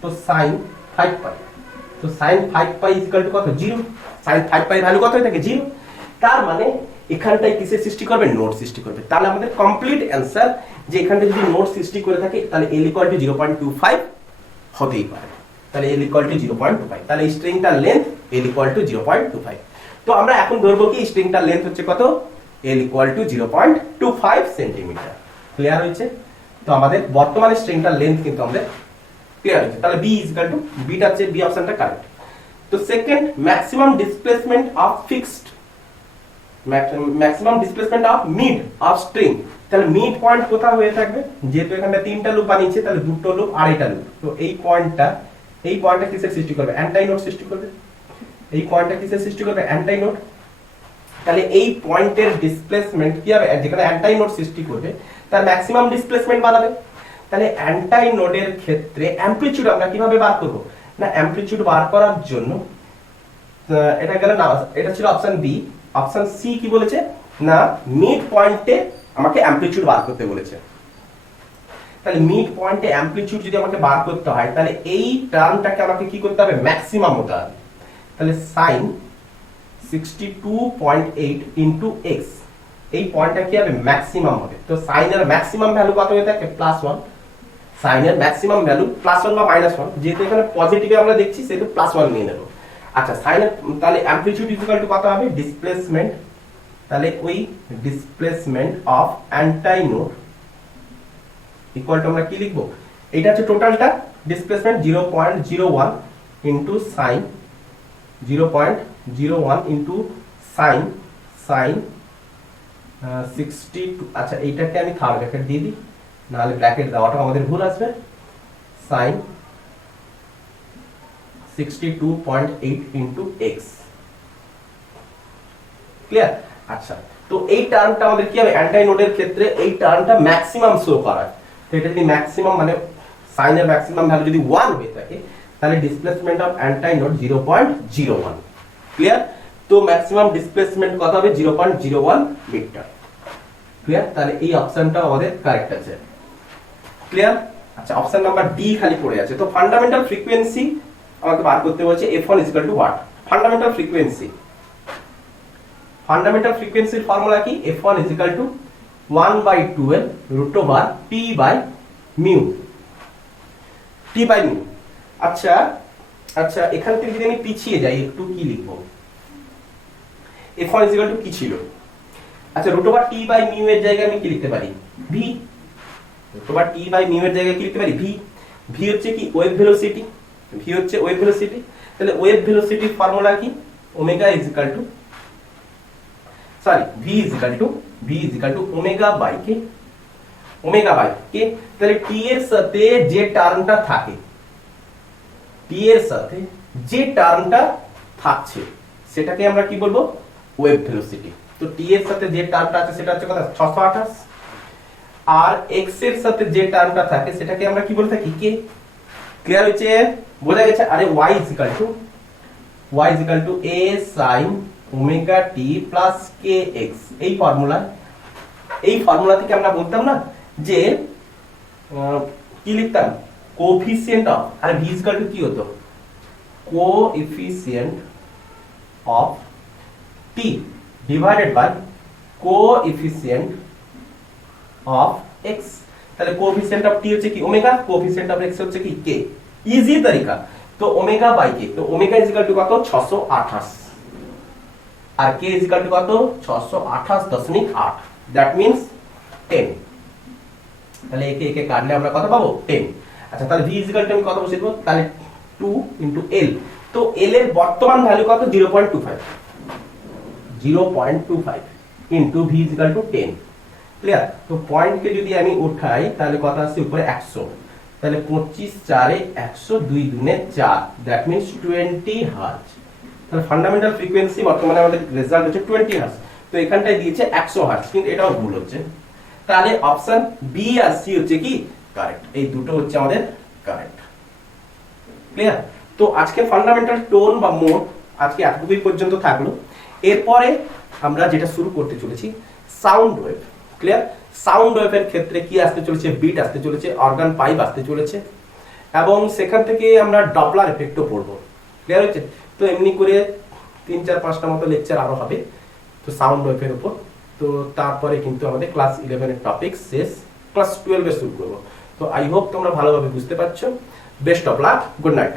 তো sin 5 পাই, তো sin 5 পাই ইকুয়াল টু কত, 0। sin 5 পাই ভ্যালু কত হয়ে থাকে, 0। তার মানে এখানটায় কিসের সৃষ্টি করবে, নোড সৃষ্টি করবে। তাহলে আমাদের কমপ্লিট অ্যানসার যে এখানটা যদি নোড সৃষ্টি করে থাকে তাহলে l ইকুয়াল টু 0.25 হতেই পারে। তাহলে l ইকুয়াল টু 0.25, তাহলে স্ট্রিংটার লেন্থ l ইকুয়াল টু 0.25। তো আমরা এখন ধরবো কি স্ট্রিংটার লেন্থ হচ্ছে কত, l equal two 0.25 centimetre. Clear হয়েছে? তো আমাদের বর্তমানে স্ট্রিংটার লেন্থ কিন্তু আমাদের ক্লিয়ার হয়েছে। তাহলে b ইকুয়াল টু, বিটা হচ্ছে, বি অপশনটা কারেক্ট। তো second, maximum displacement of fixed, maximum displacement of mid of string. তাহলে মিড পয়েন্ট কোথায় হয়ে থাকবে, যেহেতু এখানে 3টা লুপ বানিয়েছে তাহলে 2টো লুপ আর এটা লুপ। তো এই পয়েন্টটা কিসের সৃষ্টি করবে, অ্যান্টাই নোড সৃষ্টি করবে। এই পয়েন্টটা কিসের সৃষ্টি করবে, অ্যান্টাই নোড। তাহলে এই পয়েন্টের ডিসপ্লেসমেন্ট কি হবে, যেখানে অ্যান্টাই নোড সৃষ্টি করবে তার ম্যাক্সিমাম ডিসপ্লেসমেন্ট বাড়াবে। তাহলে অ্যান্টাই নোডের ক্ষেত্রে অ্যামপ্লিটিউড আমরা কিভাবে বার করব না, অ্যামপ্লিটিউড বার করার জন্য এটা গেল না, এটা ছিল অপশন বি। অপশন সি কি বলেছে না, মিড পয়েন্টে আমাকে অ্যামপ্লিটিউড বার করতে বলেছে। তাহলে মিড পয়েন্টে অ্যামপ্লিটিউড যদি আমাকে বার করতে হয় তাহলে এই টার্মটাকে আমাকে কি করতে হবে, ম্যাক্সিমাম হতে হবে। তাহলে sin 62.8 ইনটু x, এই পয়েন্টটা কি হবে, ম্যাক্সিমাম হবে। তো sin এর ম্যাক্সিমাম ভ্যালু কত হয়ে থাকে, +1। sin এর ম্যাক্সিমাম ভ্যালু +1 বা -1, যেহেতু এখানে পজিটিভে আমরা দেখছি সেহেতু +1 নিয়ে নেব। আচ্ছা, sin এর তাহলে অ্যামপ্লিটিউড ইকুয়াল টু কত হবে, ডিসপ্লেসমেন্ট, তাহলে ওই displacement of anti node equal to আমরা কি লিখব, এটা হচ্ছে টোটালটা displacement 0.01 into sin 0.01 into sin 62। আচ্ছা, এইটাকে আমি থার্ড ব্র্যাকেট দিয়ে দিই, নাহলে ব্র্যাকেট দেওয়াটা আমাদের ভুল আসবে। sin 62.8 into x। ক্লিয়ার? আচ্ছা, তো এই টার্মটা আমাদের কি হবে, অ্যান্টাই নোডের ক্ষেত্রে এই টার্মটা ম্যাক্সিমাম শো করায়। তো এটা যদি ম্যাক্সিমাম মানে sin এর ম্যাক্সিমাম ভ্যালু যদি 1 হয়ে থাকে তাহলে displacement of anti node 0.01। Clear? তো ম্যাক্সিমাম ডিসপ্লেসমেন্ট কত হবে, 0.01 মিটার। ক্লিয়ার? তাহলে এই অপশনটা আমাদের কারেক্ট আছে। ক্লিয়ার? আচ্ছা, অপশন নাম্বার ডি খালি পড়ে আছে। তো ফান্ডামেন্টাল ফ্রিকোয়েন্সি আমাকে বার করতে বলছে, f1 equal to what, fundamental frequency. Fundamental ফ্রিকোয়েন্সির ফর্মুলা কি, f1 equal to 1/12 root over p by mu, t by mu. আচ্ছা, এখান থেকে যদি আমি পিছিয়ে যাই একটু, কি লিখব, f1 ইকুয়াল টু কি ছিল, আচ্ছা root over t by mu এর জায়গায় আমি কি লিখতে পারি, v। Root over t by mu এর জায়গায় কি লিখতে পারি, v। v হচ্ছে কি, ওয়েভ ভেলোসিটি, v হচ্ছে ওয়েভ ভেলোসিটি। তাহলে ওয়েভ ভেলোসিটির ফর্মুলা কি, omega is equal to V is equal to omega by K, তাহলে টি এর সাথে যে টার্মটা থাকে, টি এর সাথে যে টার্মটা থাকছে সেটাকে আমরা কি বলবো, ওয়েভ ভেলোসিটি। তো টি এর সাথে যে টার্মটা আছে সেটা হচ্ছে কত, 628, আর এক্স এর সাথে যে টার্মটা থাকে সেটাকে আমরা কি বলে থাকি, কে। ক্লিয়ার হয়েছে, বোঝা গেছে। আরে y is equal to a sin omega t plus kx, এই ফর্মুলা থেকে আমরা বলতাম না যে কি লিখতাম, কোএফিসিয়েন্ট অফ, আরে v ইজ ইকাল টু কি হতো, coefficient of t divided by coefficient of x। তাহলে কোএফিসিয়েন্ট অফ t হচ্ছে কি ওমেগা, কোএফিসিয়েন্ট অফ x হচ্ছে কি k। ইজি তরিকা। তো ওমেগা বাই কে, তো ওমেগা ইজ ইকুয়াল টু কত, 628, আর k ইজ ইকুয়াল টু কত, 628.8, দ্যাট মিন্স 10। তাহলে একে একে কাটলে আমরা কত পাবো, 10। আচ্ছা, তাহলে v ইজ ইকুয়াল টু আমি কত বসিয়ে দেব, তাহলে 2 ইনটু l। তো l এর বর্তমান ভ্যালু কত, 0.25 into v is equal two 10। Clear. তো পয়েন্টকে যদি আমি উঠাই তাহলে কত আসছে উপরে 100, তাহলে 25 4 100, 2 2 4, দ্যাট মিন্স 20 হার্জ। তাহলে ফান্ডামেন্টাল ফ্রিকোয়েন্সি বর্তমানে আমাদের রেজাল্ট হচ্ছে 20 হার্জ। তো এখানটায় দিয়েছে 100 হার্জ, কিন্তু এটাও ভুল হচ্ছে। তাহলে অপশন বি আর সি হচ্ছে কি কারেক্ট, এই দুটো হচ্ছে আমাদের কারেক্ট। ক্লিয়ার। তো আজকে ফান্ডামেন্টাল টোন বা মোড আজকে এতটুকুই পর্যন্ত থাকলো। এরপরে আমরা যেটা শুরু করতে চলেছি সাউন্ড ওয়েভ। ক্লিয়ার। সাউন্ড ওয়েভের ক্ষেত্রে কি আসতে চলেছে, বিট আসতে চলেছে, অর্গান পাইপ আসতে চলেছে, এবং সেখান থেকে আমরা ডপলার এফেক্টও পড়বো। ক্লিয়ার হয়েছে। তো এমনি করে 3 4 5টা মতো লেকচার আরো হবে তো সাউন্ড ওয়েভের উপর। তো তারপরে কিন্তু আমাদের ক্লাস 11 এর টপিক শেষ, ক্লাস 12 এ শুরু করবো। তো আই হোপ তোমরা ভালোভাবে বুঝতে পারছো। Best of luck, good night.